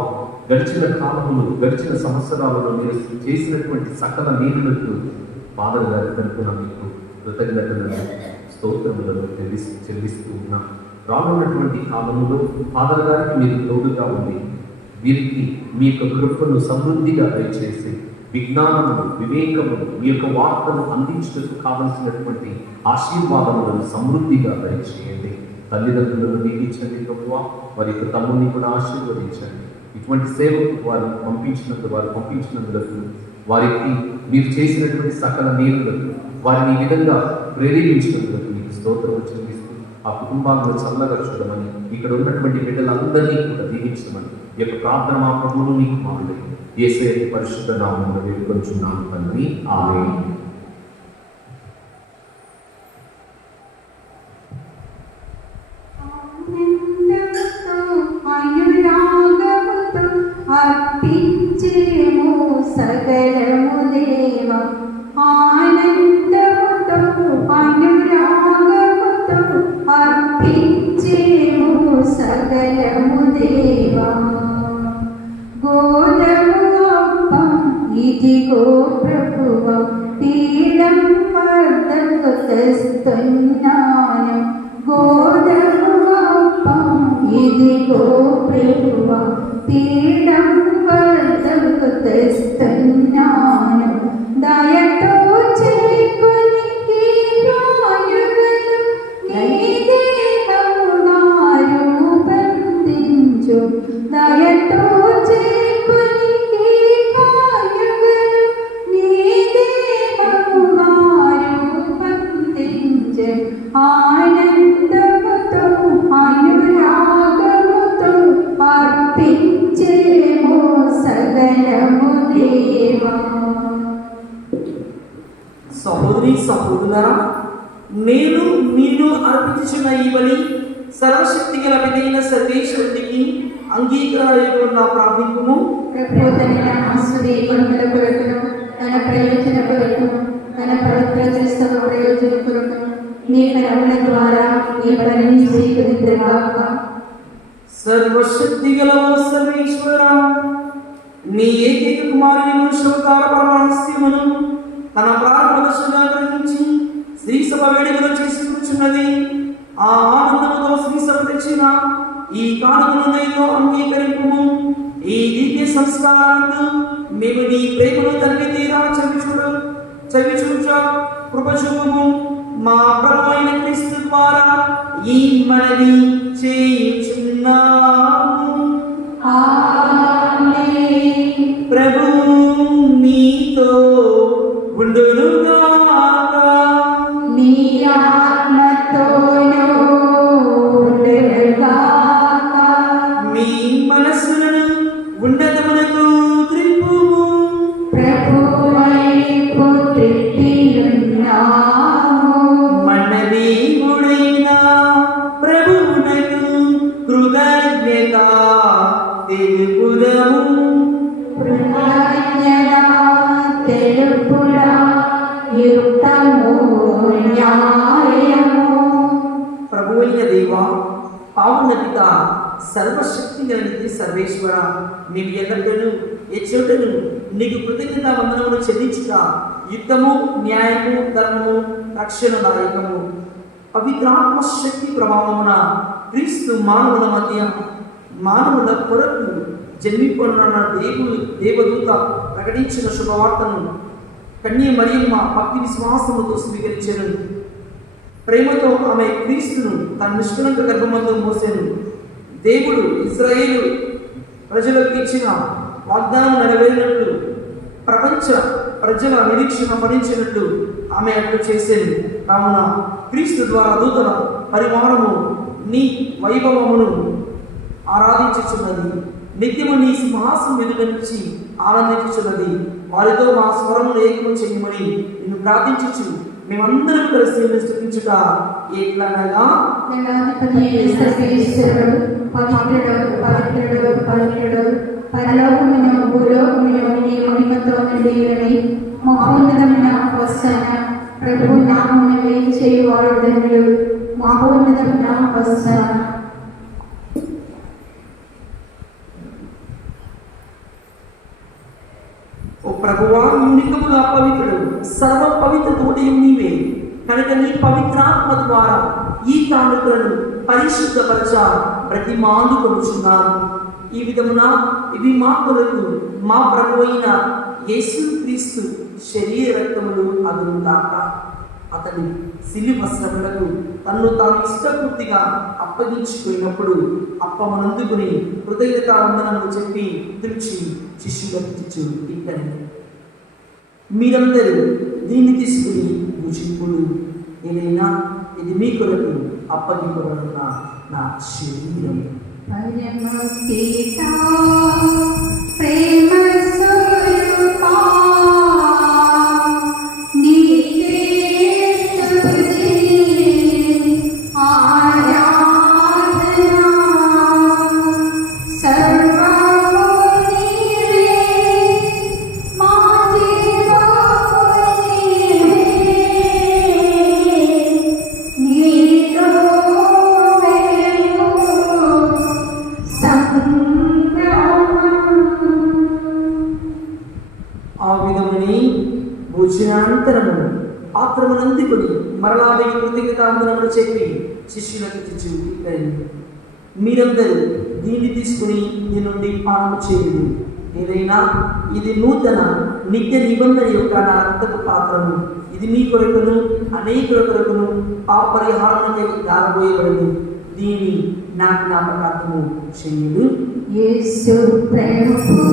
గడిచిన సంవత్సరాలలో మీరు చేసినటువంటి సకల నీరులకు ఫాదర్ గారి తరపున మీకు కృతజ్ఞతలను స్తోత్రములను చెల్లిస్తూ ఉన్నాం. రానున్నటువంటి కాలంలో ఫాదర్ గారికి మీరు తోడుగా ఉంది వీరికి మీ యొక్క కృపను సమృద్ధిగా దయచేసి విజ్ఞానమును, వివేకమును, మీ యొక్క వార్తను అందించడానికి కావలసినటువంటి ఆశీర్వాదములను సమృద్ధిగా దయచేయండి. తల్లిదండ్రులను దీవించండి ప్రభువా. వారి యొక్క తమ్ముని కూడా ఆశీర్వదించండి. ఇటువంటి సేవకు వారు పంపించినందులకు వారికి మీరు చేసినటువంటి సకల మేలులకు వారిని ఈ విధంగా ప్రేరేపించినందుకు మీకు స్తోత్రం చెల్లిస్తూ ఆ కుటుంబాలను చల్లగా చూడమని, ఇక్కడ ఉన్నటువంటి బిడ్డలందరినీ కూడా దీవించమని ఈ యొక్క ప్రార్థన మా ప్రభువును మీకు మామూలు యేసయ్య పరిశుద్ధ నామములో వేడుకొంచున్నాము తండ్రి. ఆమేన్. అర్పించేము సకలము దేవ, ఆనందముతో అనురాగముతో అర్పించేము సకలము దేవ. గోధుమ అప్పం ఇదిగో ప్రభువ, పీఠం వద్దకు తెస్తున్నాను. గోధుమ అప్పం ఇదిగో ప్రభువ, పీఠం వద్దకు తెస్తున్నాను. దయతో చేకొని ఈ గాయకులు నీ దేహముగా రూపొందించు. దయతో చేకొని ఈ గాయకులు నీ దేహముగా రూపొందించు. ఆనందముతో అనురాగముతో అర్పించేము సకలము దేవా. సహోదరి సహోదరులారా, నేను మీరు అర్పించిన ఈ బలి సర్వశక్తి గల పితైన సర్వేశ్వరుడికి అంగీకారమైన ప్రార్థింపుము. ప్రబోధన ఆసుడి కొనుగోలు కొరకును, తన ప్రయోజన కొరకును, తన పవిత్ర క్రీస్తవ ప్రయోజన కొరకును నీ కరుణ ద్వారా ఈ పనిని స్వీకరించగాక. సర్వశక్తి గల సర్వేశ్వర, నీ ఏకైక కుమారుని మనుష్యవతార పరమహస్యమును తన ప్రారంభదశగా గ్రహించి శ్రీసభ వేడుకలు చేసి కూర్చున్నది. ఆ ఆనందముతో శ్రీసభ తెచ్చిన ఈ కానుకను దయతో అంగీకరింపుము. ఈ దివ్య సంస్కారాన్ని మేము నీ ప్రేమను తల్లి తీరా చవిచూచ కృపచూపము. మా ప్రభు అయిన క్రీస్తు ద్వారా ఈ మనవి చేయుచున్నాము. ఆమేన్. ప్రభు మీతో ఉండునుగాక. నీ ఆత్మతోనూ ఉండునుగాక. మీ మనస్సులను ఉన్నతమునకు త్రిప్పుము. ప్రభువైపు త్రిప్పియున్నాము. మనదేవుడైన ప్రభువునకు కృతజ్ఞత తెలుపుదము. కృతజ్ఞత తెలుపుట యుక్తము న్యాయము. ప్రభువైన దేవా, పావన పిత, సర్వశక్తి గలనిధి సర్వేశ్వర, నీవు ఎల్లటను ఎచ్చటను నీకు కృతజ్ఞత వందనములు చెల్లించుట యుక్తము, న్యాయము, ధర్మము, రక్షణదాయకము. పవిత్రాత్మ శక్తి ప్రభావమున క్రీస్తు మానవుల కొరకు జన్మింపనున్న దేవదూత ప్రకటించిన శుభవార్తను కన్య మరియమ్మ భక్తి విశ్వాసముతో స్వీకరించెను. ప్రేమతో ఆమె క్రీస్తును తన నిష్కలంక గర్భమందు మోసెను. దేవుడు ఇశ్రాయేలు ప్రజలకు ఇచ్చిన వాగ్దానం నెరవేరినట్లు ప్రపంచ ప్రజల నిరీక్షణ ఫలించినట్లు ఆమె అట్లు చేసేది. కావున క్రీస్తు ద్వారా దూతల పరివారము నీ వైభవమును ఆరాధించుచున్నది. నిత్యము నీ సింహాసనం ఎదుట నుంచి ఆనందించుచున్నది. వారితో మా స్వరమును ఏకము చేయమని నిన్ను ప్రార్థించుచు మేమందరం కలిసి స్తుతించుట ఎట్లనగా, పరలోకమైన భూలోకమైన నీ మహిమతో నిండియున్నవి. మహోన్నతమైన హోసన్న, ప్రభువు నామమున వేయించేయువాడు ధన్యుడు. మహోన్నతమైన హోసన్న. ఓ ప్రభువా, నీవు నిత్యముగా పవిత్రుడు, సర్వ పవిత్రతోటి నీవే. కనుక నీ పవిత్రాత్మ ద్వారా ఈ కానుకలను పరిశుద్ధపరచ బ్రతిమాలుకొనుచున్నాను. ఈ విధమున ఇవి మా కొరకు మా ప్రభు అయిన యేసు క్రీస్తు శరీర రక్తములు అగునుగాక. అతని సిలువ శ్రమలకు తన్ను తాను ఇష్టపూర్తిగా అప్పగించుకున్నప్పుడు అప్పమనందుకుని కృతజ్ఞతా వందనములు చెప్పి తుడిచి శిష్యులకు ఇచ్చు ఇక్కడి మీరందరూ దీన్ని తీసుకుని భుజింపుడు. ఏదైనా ఇది మీ కొరకు అప్పగింపబడుతున్న నా శరీరం. ప్రేమ స్వరూపా, నీకే స్తుతి ఆరాధన, సర్వము నీవే, మా జీవము నీవే, నీలో మేము ఆ విధముని భోజనాంతరము పాత్రమునందుకొని మరలా వెయ్యి కృతజ్ఞతావందనములు చెప్పి శిష్యులకు తెచ్చి ఇక్కడి మీరందరూ దీన్ని తీసుకుని దీని నుండి పానము చేయుడు. ఏదైనా ఇది నూతన నిత్య నిబంధన యొక్క నా రక్తపు పాత్రము. ఇది మీ కొరకును అనేకుల కొరకును పాప పరిహారానికి దారబోయబడదు. దీన్ని నా జ్ఞాపకార్థము చేయుడు. యేసు ప్రభువు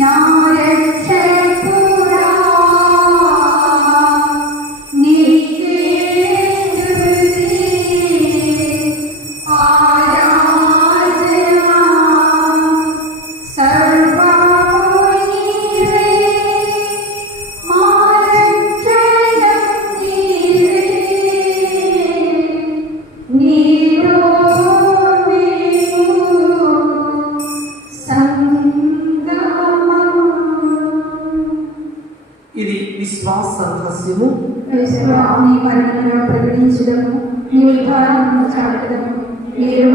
నా రక్షకుడా, నీకే స్తుతి ఆరాధన, సర్వము నీవే, మా రక్షణం నీవే, నీలో ఇది విశ్వాస రహస్యము. నీ మరణమును ప్రకటించుదము, నీ ఉద్ధారమును చాటుదము, మీరు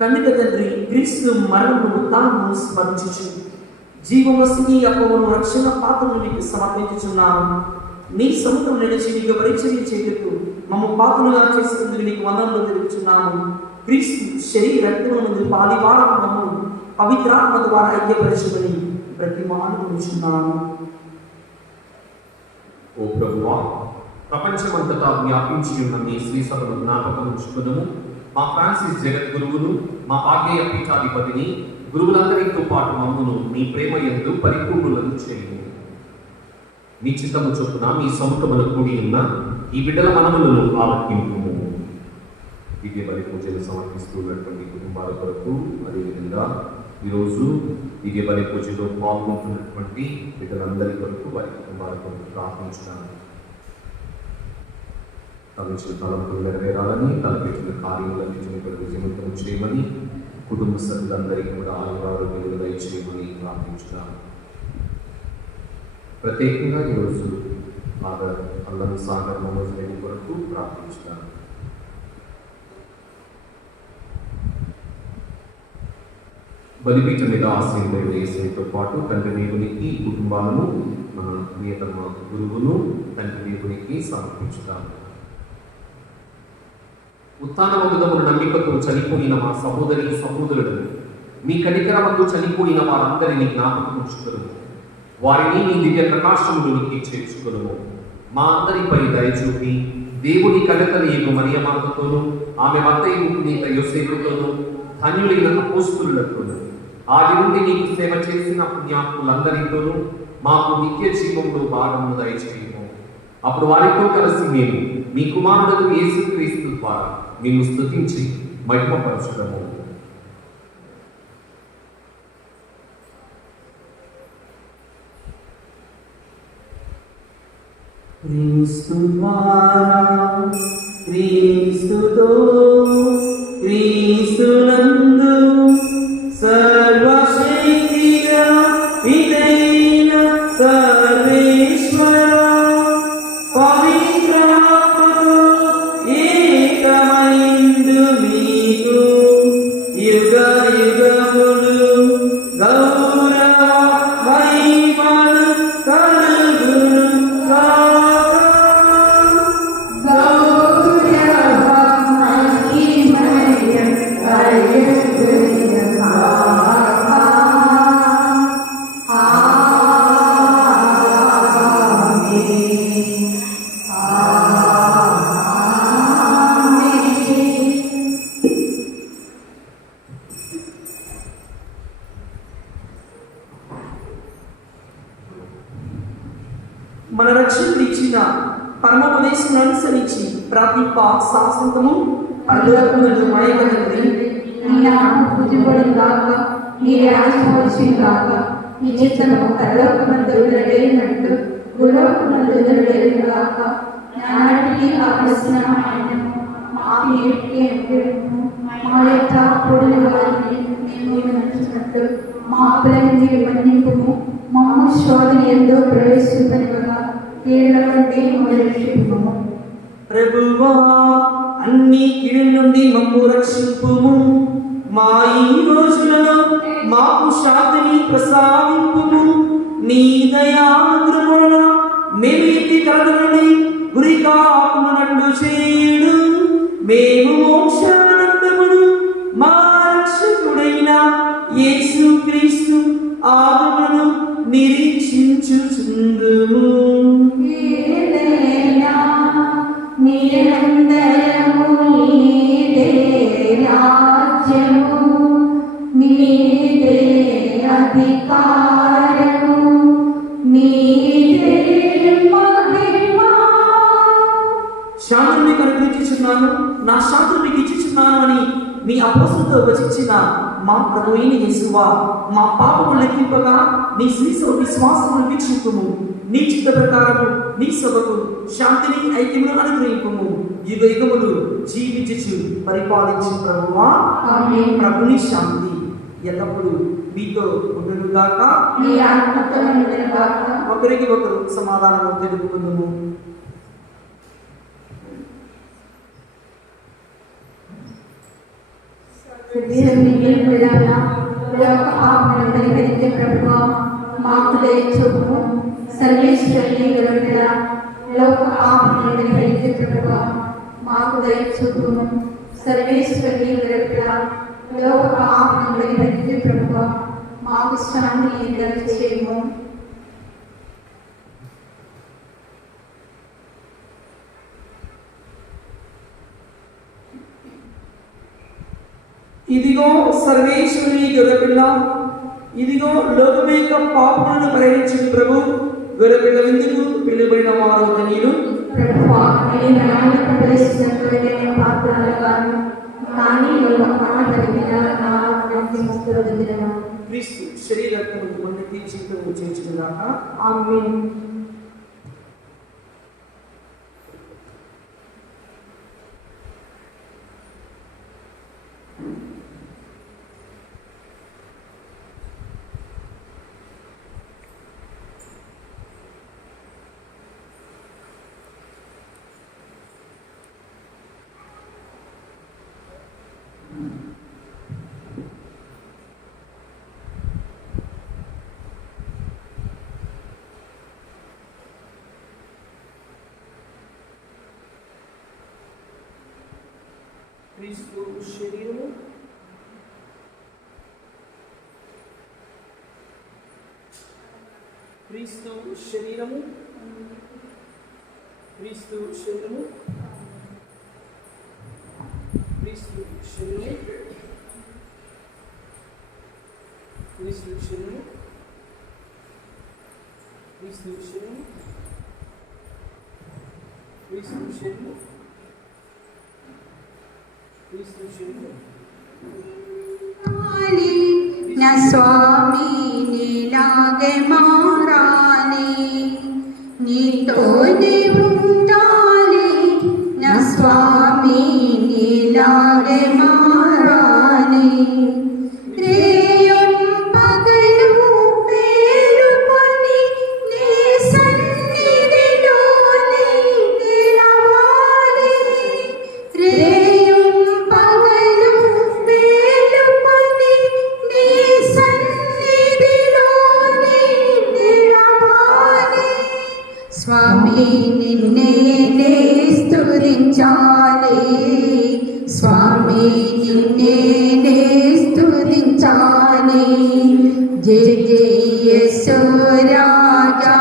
కనుక తండ్రి క్రీస్తు మరణమును తాను స్మరించుచు జీవమసిని అప్పమును రక్షణ పాత్రను నీకు సమర్పించుచున్నాను. నీ సముఖం నిలిచి నీకు పరిచర్య చేయుటకు మమ్మ పాత్రలుగా చేసినందుకు నీకు వందనములు తెలుపుచున్నాము. క్రీస్తు శరీర రక్తమునందు పాలివారము మమ్మను పవిత్రాత్మ ద్వారా ఐక్యపరచమని బ్రతిమాలుకొనుచున్నాము. ఓ ప్రభువా, ప్రపంచమంతటా వ్యాపించి ఉన్న మీ శ్రీ సభను జ్ఞాపకం ఉంచుకున్నాము. మా ఫ్రాన్సిస్ జగద్గురువును, మా పాగేయ పీఠాధిపతిని, గురువులందరితో పాటు మమ్మును నీ ప్రేమ యందు పరిపూర్ణులను చేయము. నీ చిత్తము చొప్పున మీ సముఖమును కూడి ఉన్న ఈ బిడ్డల మనములను ఆలకింపుము. దివ్య బలి పూజలు సమర్పిస్తూ ఉన్నటువంటి కుటుంబాల కొరకు, అదేవిధంగా ఈరోజు దివ్య బలి పూజలో పాల్గొంటున్నటువంటి బిడ్డలందరి కొరకు, వారి కుటుంబాల కొరకు ప్రార్థించున్నాను. తలచిన తలంపులు నెరవేరాలని, తలపెట్టిన కార్యములన్నింటినీ విజయవంతం చేయమని, కుటుంబ సభ్యులందరికీ కూడా ఆరోగ్యాలు దయచేయమని ప్రార్థించున్నాను. ప్రత్యేకంగా ఈరోజు ఫాదర్ అల్లం సాగర్ మహమ్మద్ రెడ్డి కొరకు ప్రార్థించున్నాను. బలిపీఠం మీద ఆశ్రయింపబడిన యేసుతో పాటు తండ్రి దేవునికి కుటుంబాలను, మన ప్రియతమ గురువును తండ్రి దేవునికి సమర్పించుతాము. ఉత్థానమందున నమ్మికతో చనిపోయిన మా సహోదరి సహోదరులను, మీ కనికరమందు చనిపోయిన వారందరినీ జ్ఞాపకం ఉంచుకొనుము. వారిని మీ దివ్య ప్రకాశములోనికి చేర్చుకొనుము. మా అందరిపై దయచూపి దేవుని కడతనీయకు మరియమాతతోనూ ఆమె భర్తయు పునీత యోసేపుతోనూ ధన్యులైన అపోస్తలులతోనూ ఆది నుండి నీకు సేవ చేసిన పుణ్యాత్ములందరితోనూ మాకు నిత్య జీవంలో భాగమును దయచేయము. అప్పుడు వారితో కలిసి మేము మీ కుమారుడు యేసుక్రీస్తు ద్వారా మేము స్తుతించి మహిమపరచుదము. క్రీస్తు ద్వారా క్రీస్తుతో క్రీస్తునందు సర్వశక్తిగా పితైన సర్వేశ్వర పవిత్రాత్మతో ఏకమైందు మీకు యుగ యుగములు గౌరవ మహిమలు కలుగును గాక. మన రక్షకుడు ఇచ్చిన పరమోపదేశం అనుసరించి ప్రార్థింప శాశ్వతము పరలోకమునందు మయగలిగినది. నీ నామము పూజింపబడుగాక, నీ రాజ్యం వచ్చుగాక, నీ చిత్తము పరలోకమందు నెరవేరినట్టు భూలోకమందు నెరవేరుగాక. నానాటికి కావలసిన ఆయనను మాకు నేటికి అనుగ్రహించుము. మా యొక్క అప్పుడుల వారిని మేము నడిచినట్టు మా అప్పులన్నీ మన్నింపుము. మమ్ము శోధన ఎందు ప్రవేశింపనివ్వగా కీడుల నుండి మమ్మల్ని రక్షింపుము. ప్రభువా అన్ని కీడుల నుండి మమ్ము రక్షింపుము. మా ఈ రోజులలో మాకు శాంతిని ప్రసాదింపుము. నీ దయానుగ్రహమున మేము ఎట్టి కలగలని గురి కాకున్నట్లు చేయుడు. మేము మోక్షానందమును మా రక్షకుడైన యేసుక్రీస్తు ఆగమను నిరీక్షించుచుందుము. నిరంతరము నీదే రాజ్యము, నీదే అధికారము, నీదే మహిమ. శాంతిని మీకు అనుగ్రహించుచున్నాను, నా శాంతిని మీకు ఇచ్చుచున్నాను అని మీ అపోస్తలులతో వచించిన మా ప్రభు అయిన యేసువా, మా పాపములు లెక్కింపగా నీ శ్రీసభ విశ్వాసమును వీక్షింపుము. నీ చిత్త ప్రకారము నీ సభకు శాంతిని ఐక్యమును అనుగ్రహింపుము. యుగ యుగములు జీవించుచు పరిపాలించు ప్రభువా, ప్రభుని శాంతి ఎల్లప్పుడూ మీతో ఉండునుగాక. నీ ఆత్మతో ఉండునుగాక. ఒకరికి ఒకరు సమాధానము తెలుపుకుందుము. మాకు దయచూపుము. సర్వేశ్వరి లోక ఆత్మని హరిత ప్రభువా, మాకు దయచూపుము. సర్వేశ్వరి లోక ఆత్మని హరిత ప్రభువా, మాకు శాంతి దయచేయము. ఇదిగో సర్వేశ్వరుని గొర్రెపిల్ల, ఇదిగో లోకం యొక్క పాపములను పరిహరించు ప్రభు. గొర్రెపిల్ల విందుకు పిలువబడిన వారు ధన్యులు. ప్రభువా, నేను నాయన ప్రవేశించినట్లయితే పాత్రలుగాను, కానీ ఒక మాట కలిగిన నా ముక్తులు వదిలిన క్రీస్తు శరీరత్వము మనకి జీవితము చేర్చుగాక. ఆమేన్. క్రీస్తు శరీరము క్రీస్తు శరీరము క్రీస్తు శరీరము నా స్వామి నీలాగే మారాలి, నీతోనే ఉండాలి. నా స్వామి నీలాగే మారాలి. రేయం పగలు మేలుకొని నీ సన్నిధిలోనే నిలవాలి. రేయం పగలు మేలుకొని నీ సన్నిధిలోనే నిలవాలి. స్వామి నిన్నే స్తుతించాలి, స్వామి నిన్నే స్తుతించాలి. జయ జయ యేసు రాజా,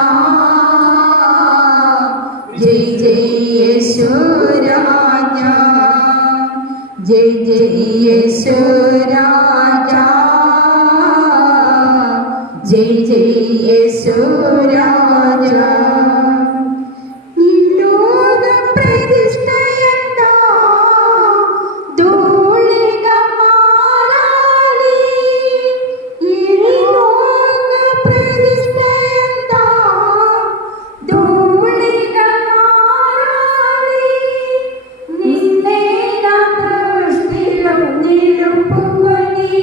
జయ జయ యేసు రాజా, జయ జయ యేసు రాజా, జయ జయ యేసు రాజా. నిలోక ప్రతిష్టయంతా ధూళిగా మారాలి. ఈ లోక ప్రతిష్టయంతా ధూళిగా మారాలి. నిన్నే నా దృష్టిలో నిలుపుకొని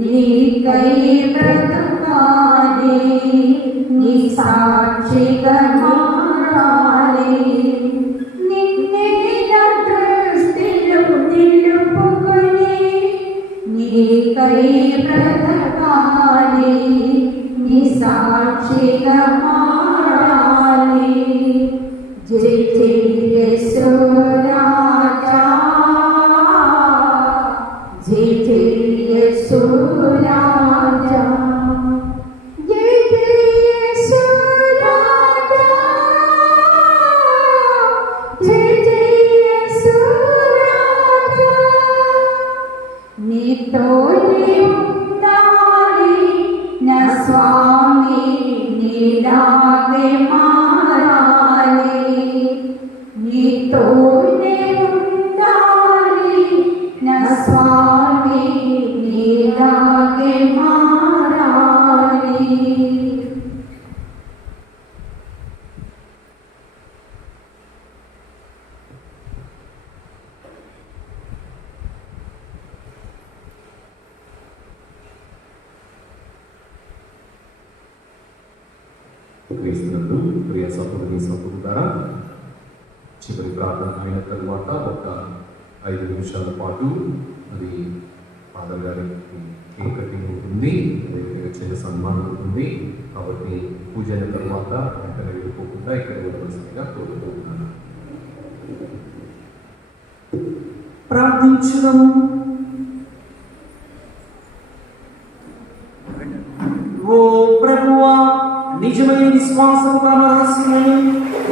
నీకై బ్రతకాలి, నీ సాక్షిగా మారాలి. నిన్నే నా దృష్టిలో నిలుపుకొని నీకై బ్రతకాలి, నీ సాక్షిగా మారాలి. జయ జయ యేసు రాజా, జయ జయ యేసు రాజా, జయ జయ యేసు రాజా, జయ జయ యేసు రాజా. నీతోనే ఉండాలి నా స్వామి నీలాగే మారాలి. నీతోనే ఉండాలి నా స్వామి నీలాగే మారాలి. క్రీస్తునందు ప్రియ సహోదరి సహోదరులారా, చివరి ప్రార్థన అయిన తర్వాత ఒక 5 నిమిషాల పాటు అది ఫాదర్ గారికి కేక్ కటింగ్ ఉంటుంది, అదేవిధంగా చిన్న సన్మానం ఉంటుంది. కాబట్టి పూజ అయిన తర్వాత ఇక్కడ వెళ్ళిపోకుండా ఇక్కడ ఉండవలసిందిగా కోరుకుంటున్నాను. ప్రార్థించుదాము. ఓ ప్రభువా, నిజమైన విశ్వాసము రహస్యమును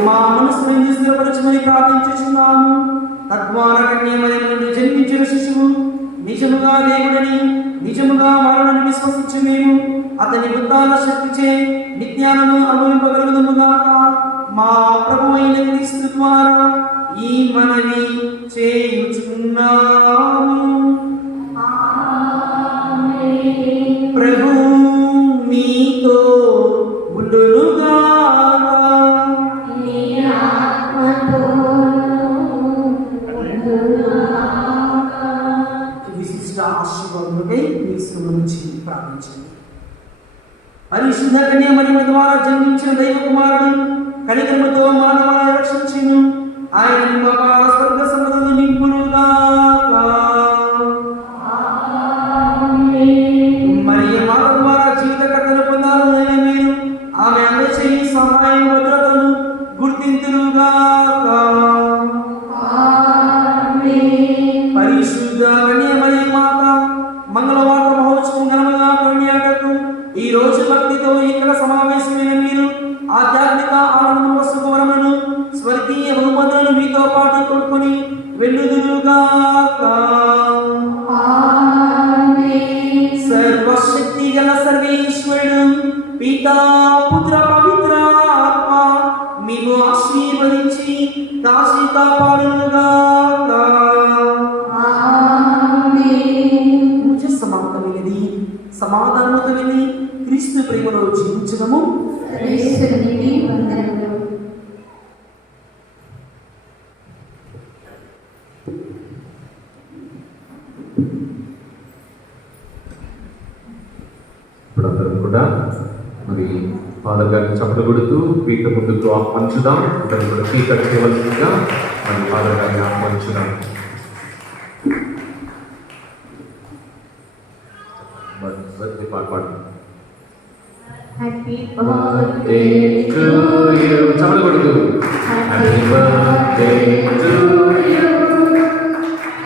మా మనసును స్థిరపరచమని ప్రార్థించుచున్నాము. తద్వారా కన్యమరియం నుండి జన్మించిన శిశువు నిజముగా దేవుడని, నిజముగా మరణని విశ్వసించి మేము అతని ఉద్ధాన శక్తిచే నిత్యానము అనుభవింపగలుగుదుముగాక. మా ప్రభువైన క్రీస్తు ద్వారా ఈ మనవి చేయుచున్నాము. ప్రభు మీతో ఉండునుగాక. విశిష్ట ఆశీర్వాదములకై మీ శ్రమ నుంచి ప్రార్థించండి. పరిశుద్ధ కన్యమరియ ద్వారా జన్మించిన దైవ కుమారుడు కనికరముతో మానవాన్ని రక్షించును. ఆయన నిమ్మకాల స్వర్గ సంపదలు నింపునుగాక. మరియ మాత ద్వారా జీవిత కట్టలు పొందాలని మీరు ఆమె అందచేయి సహాయం భద్రతను గుర్తింతురుగాక. పరిశుద్ధ కన్యమరియ మాత మంగళవార్త మహోత్సవం ఘనముగా కొనియాడకు ఈ రోజు భక్తితో ఇక్కడ సమావేశమైన మీరు ఆధ్యాత్మిక ఆనందము సుఖవరములను స్వర్గీయ బహుమతులను మీతో పాటు కొనుక్కొని వెళ్ళుదురుగాక. గారిని చప్పట్లు కొడుతూ వీటి ముందుకు ఆహ్వానించుదాం. అందరూ కూడా కేక్ కట్ చేయవలసిందిగా మరి ఫాదర్ గారిని ఆహ్వానించుదాం. బర్త్డే పాట పాడు. Happy Birthday to you. చప్పట్లు కొడుతూ Happy birthday to you.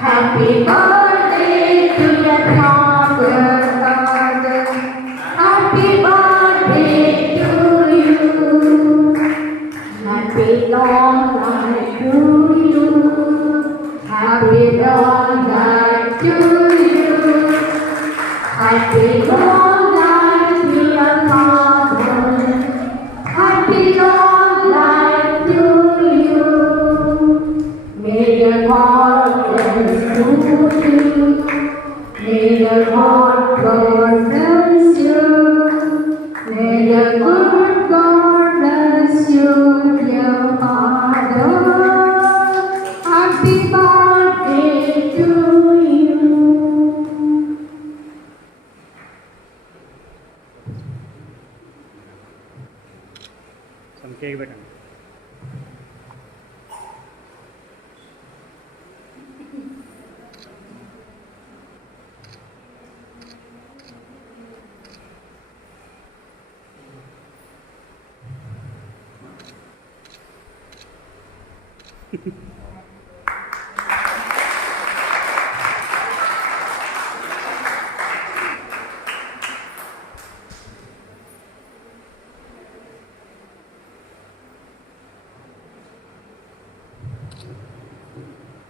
Happy birthday to your father. Happy birthday to you. Happy long life to you. Happy long life to you. Happy long life to your father. Happy long life to you. May the God bless you. May the God bless you. May the good God bless you, dear Father. Happy birthday to you. Cake बेटा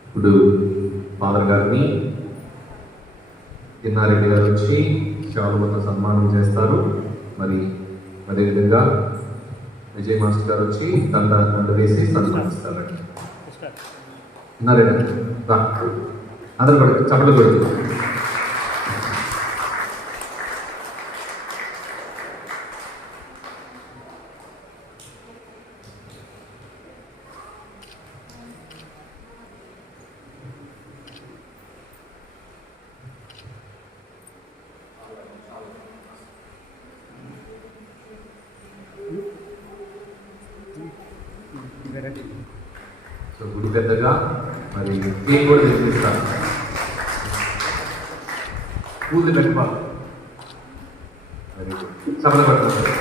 ఇప్పుడు father గారిని తిన్నారెడ్డి గారు వచ్చి శాలువతో సన్మానం చేస్తారు. మరి అదేవిధంగా Vijay master గారు వచ్చి దండ వేసి సన్మానిస్తారు. తిన్నారెడ్డి రా, అందరూ పడుతు చప్పట్లు కొడుతూ సో గుడి పెద్దగా మరి కేక్ కూడా తెచ్చిస్తారు. పూజ పెట్టుకోవాలి. మరి సభలు పడుతుంది.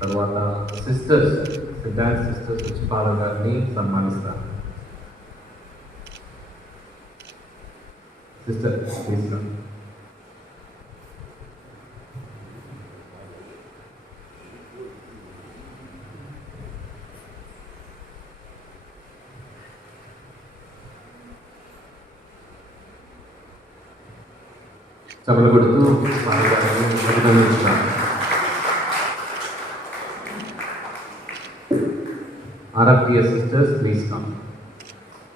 తర్వాత సిస్టర్స్ డాన్స్ సిస్టర్స్ వచ్చి ఫాదర్ గారిని సన్మానిస్తారు. Sister please. చప్పట్లు కొడుతూ ఫాదర్ గారిని అభినందిస్తారు. ఆర్ఆర్పియ సిస్టర్స్ ప్లీజ్ కమ్.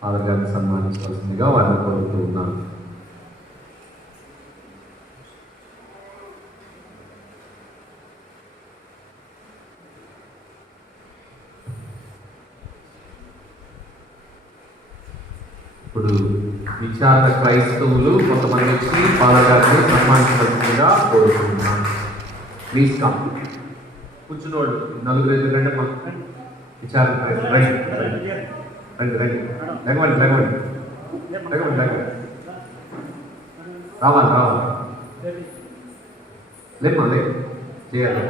ఫాదర్ గారిని సన్మానించవలసిందిగా వారిని కోరుతూ ఉన్నాను. ఇప్పుడు విచారణ క్రైస్తవులు కొంతమంది వచ్చి ఫాదర్ గారిని సన్మానించవలసిందిగా కోరుతున్నాను. Please come. కూర్చున్నోళ్ళు నలుగురు ఎందుకంటే విచారణ రండి రండి రండి లెగవండి లెగవండి లెగవండి లెగవండి రావాలి రావాలి లేమ్మా లే చేయాలి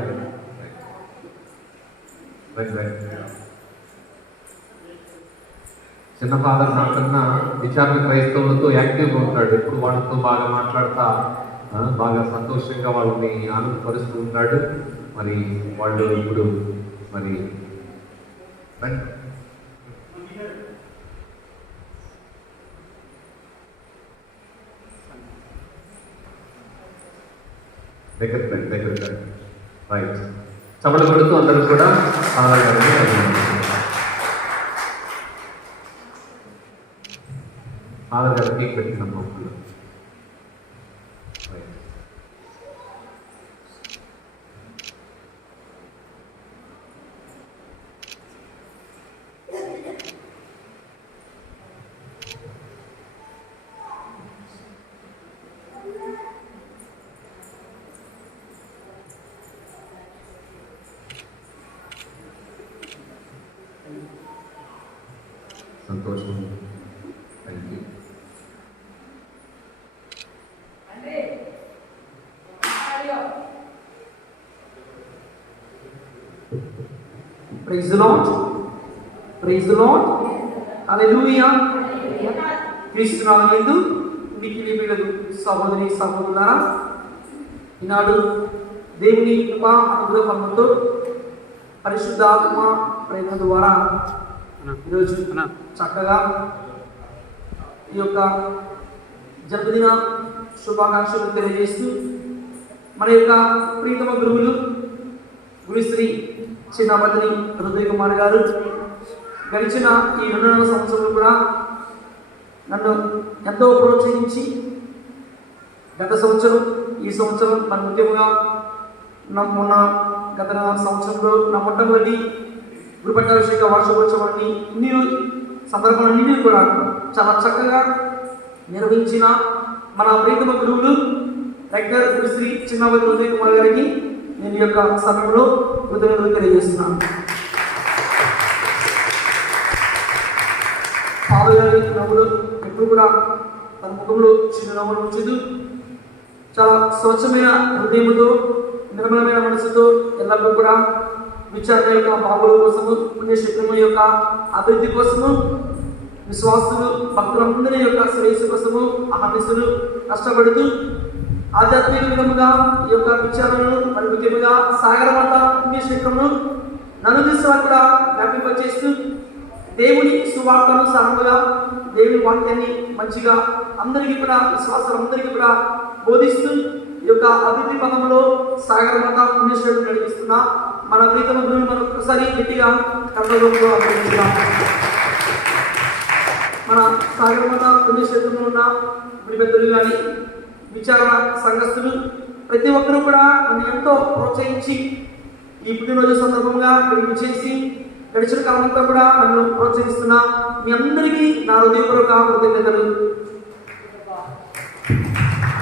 రండి రండి. చిన్న ఫాదర్ నాకన్నా విచారణ క్రైస్తవులతో యాక్టివ్గా ఉంటాడు. ఎప్పుడు వాళ్ళతో బాగా మాట్లాడతా బాగా సంతోషంగా వాళ్ళని ఆనందపరుస్తూ ఉంటాడు. మరి వాళ్ళు ఇప్పుడు మరి దగ్గర రైట్. చప్పట్లు కొడుతూ అందరూ కూడా ఫాదర్ గారిని ఫాదర్ గారు కేక్ పెట్టిన సంతోషం. Thank you. Praise the lord, praise the lord, hallelujah. క్రీస్తునాథులందు మిక్కిలి ప్రియులకు సహోదరి సహోదరులారా, ఈనాడు దేవుని కృప అనుగ్రహంతో పరిశుద్ధాత్మ ప్రేమ ద్వారా ఈరోజు చక్కగా ఈ యొక్క జన్మదిన శుభాకాంక్షలు తెలియజేస్తూ మన యొక్క ప్రీతమ గురువులు గురుశ్రీ చిన్నపతిని హృదయ కుమార్ గారు గడిచిన ఈ 2 సంవత్సరాలు కూడా నన్ను ఎంతో ప్రోత్సహించి గత సంవత్సరం ఈ సంవత్సరం మరి ముఖ్యంగా మొన్న గత సంవత్సరంలో నా మొట్టమొదటి గురుపట్టాభిషేక వార్షికోత్సవాన్ని ఇన్ని సందర్భాలన్నీ కూడా చాలా చక్కగా నిర్వహించిన మన ప్రీతమ గురువులు రెక్టర్ గురుశ్రీ చిన్నపతి హృదయ కుమార్ గారికి నేను ఈ యొక్క సమయంలో కృతజ్ఞతలు తెలియజేస్తున్నాను. పాదగారి నవ్వులు ఎప్పుడు కూడా తన ముఖంలో చిన్న నవ్వులు ఉంచదు. చాలా స్వచ్ఛమైన హృదయంతో నిర్మలమైన మనసుతో ఎల్లప్పుడూ కూడా విచారణ యొక్క బాబుల కోసము, పుణ్యశక్తుల యొక్క అభివృద్ధి కోసము, విశ్వాసులు భక్తులందరి యొక్క శ్రేయస్సు కోసము అహర్నిశలు కష్టపడుతూ ఆధ్యాత్మిక విధముగా ఈ యొక్క విచారణను మరి ముఖ్యంగా సాగరమంత పుణ్యశక్తులను నన్ను తీసిన కూడా వ్యాపింపచేస్తూ దేవుని సువార్తానుసారముగా దేవుని వాక్యాన్ని మంచిగా అందరికీ కూడా విశ్వాసాలందరికీ కూడా బోధిస్తూ ఈ యొక్క అభివృద్ధి పదంలో సాగరమాత పుణ్యశ్వరుడు నడిపిస్తున్న మన ప్రీతమ గురువుని మనం ఒకసారి గట్టిగా కర్ణంలో అభినందిస్తాం. మన సాగరమాత పుణ్యశ్వరుడు ఉన్న గుడి పెద్దలు కానీ విచారణ సంఘస్థులు ప్రతి ఒక్కరూ కూడా నన్ను ఎంతో ప్రోత్సహించి ఈ పుట్టినరోజు సందర్భంగా విడుదల చేసి గడిచిన కాలంతో కూడా నన్ను ప్రోత్సహిస్తున్న మీ అందరికీ నా హృదయపూర్వక కృతజ్ఞతలు.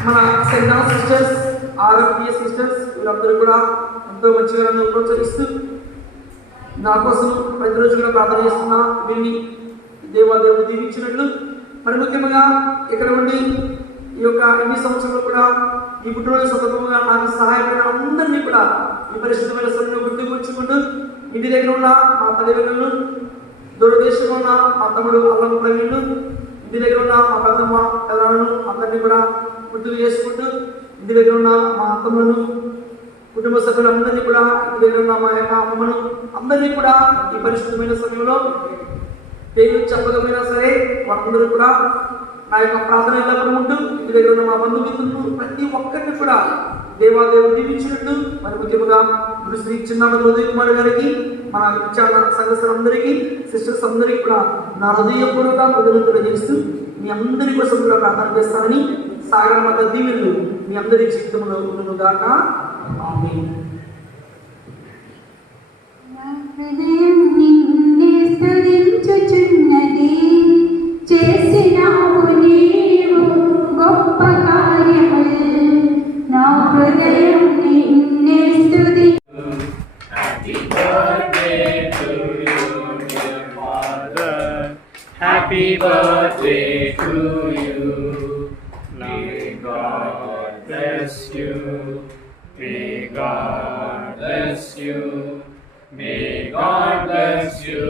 మన సెంట్ సిస్టర్స్, ఆర్ఎఫ్పిఎస్ సిస్టర్స్ వీళ్ళందరూ కూడా ఎంతో మంచిగా నన్ను ప్రోత్సహిస్తూ నా కోసం ప్రతిరోజు కూడా ప్రార్థన చేస్తున్న వీరిని దేవాదేవుడు దీవించినట్లు మరి ముఖ్యంగా ఇక్కడ ఉండి ఈ యొక్క 8 సంవత్సరాలు కూడా ఈ పుట్టినరోజు సందర్భంగా నాకు సహాయపడిన అందరినీ కూడా ఈ పరిశుద్ధమైన సమయంలో గుర్తుకొచ్చుకుంటూ ఇంటి దగ్గర ఉన్న మా తల్లిదండ్రులను, దూరదేశంలో ఉన్న మా తమ్ముడు అల్లం ప్రవీణ్ను, ఇంటి దగ్గర ఉన్న మా పెద్దమ్మ పిల్లలను అందరినీ కూడా గుర్తులు చేసుకుంటూ ఇంటి దగ్గర ఉన్న మా అత్తమ్మను, కుటుంబ సభ్యులందరినీ కూడా ఇంటి దగ్గర ఉన్న మా యొక్క అమ్మను అందరినీ కూడా ఈ పరిశుద్ధమైన సమయంలో పేరు చెప్పకపోయినా సరే వాళ్ళందరూ కూడా నా యొక్క ప్రార్థన ఎల్లప్పుడూ ఉంటూ ఇంటి దగ్గర ఉన్న మా బంధుమిత్రులు ప్రతి ఒక్కరిని కూడా దేవాదేవుడు దీవించినట్టు మరి ముఖ్యంగా గురుశ్రీ చిన్నపతి హృదయ కుమార్ గారికి, మన విచారణ సంఘస్థులందరికీ, సిస్టర్స్ అందరికీ కూడా నా హృదయపూర్వక కృతజ్ఞతలు చేస్తూ మీ అందరి కోసం కూడా ప్రార్థన చేస్తానని సాగరమాత దీవెనలు మీ అందరి జీవితంలో ఉండును గాక. ఆమేన్. హృదయం నిన్నే స్తుతించుచున్నది, చేసినావు నీవు గొప్ప కార్యములు. నా హృదయం నిన్నే స్తుతి. Happy birthday to you, dear Father. Happy birthday to you. May God bless you. May God bless you. May God bless you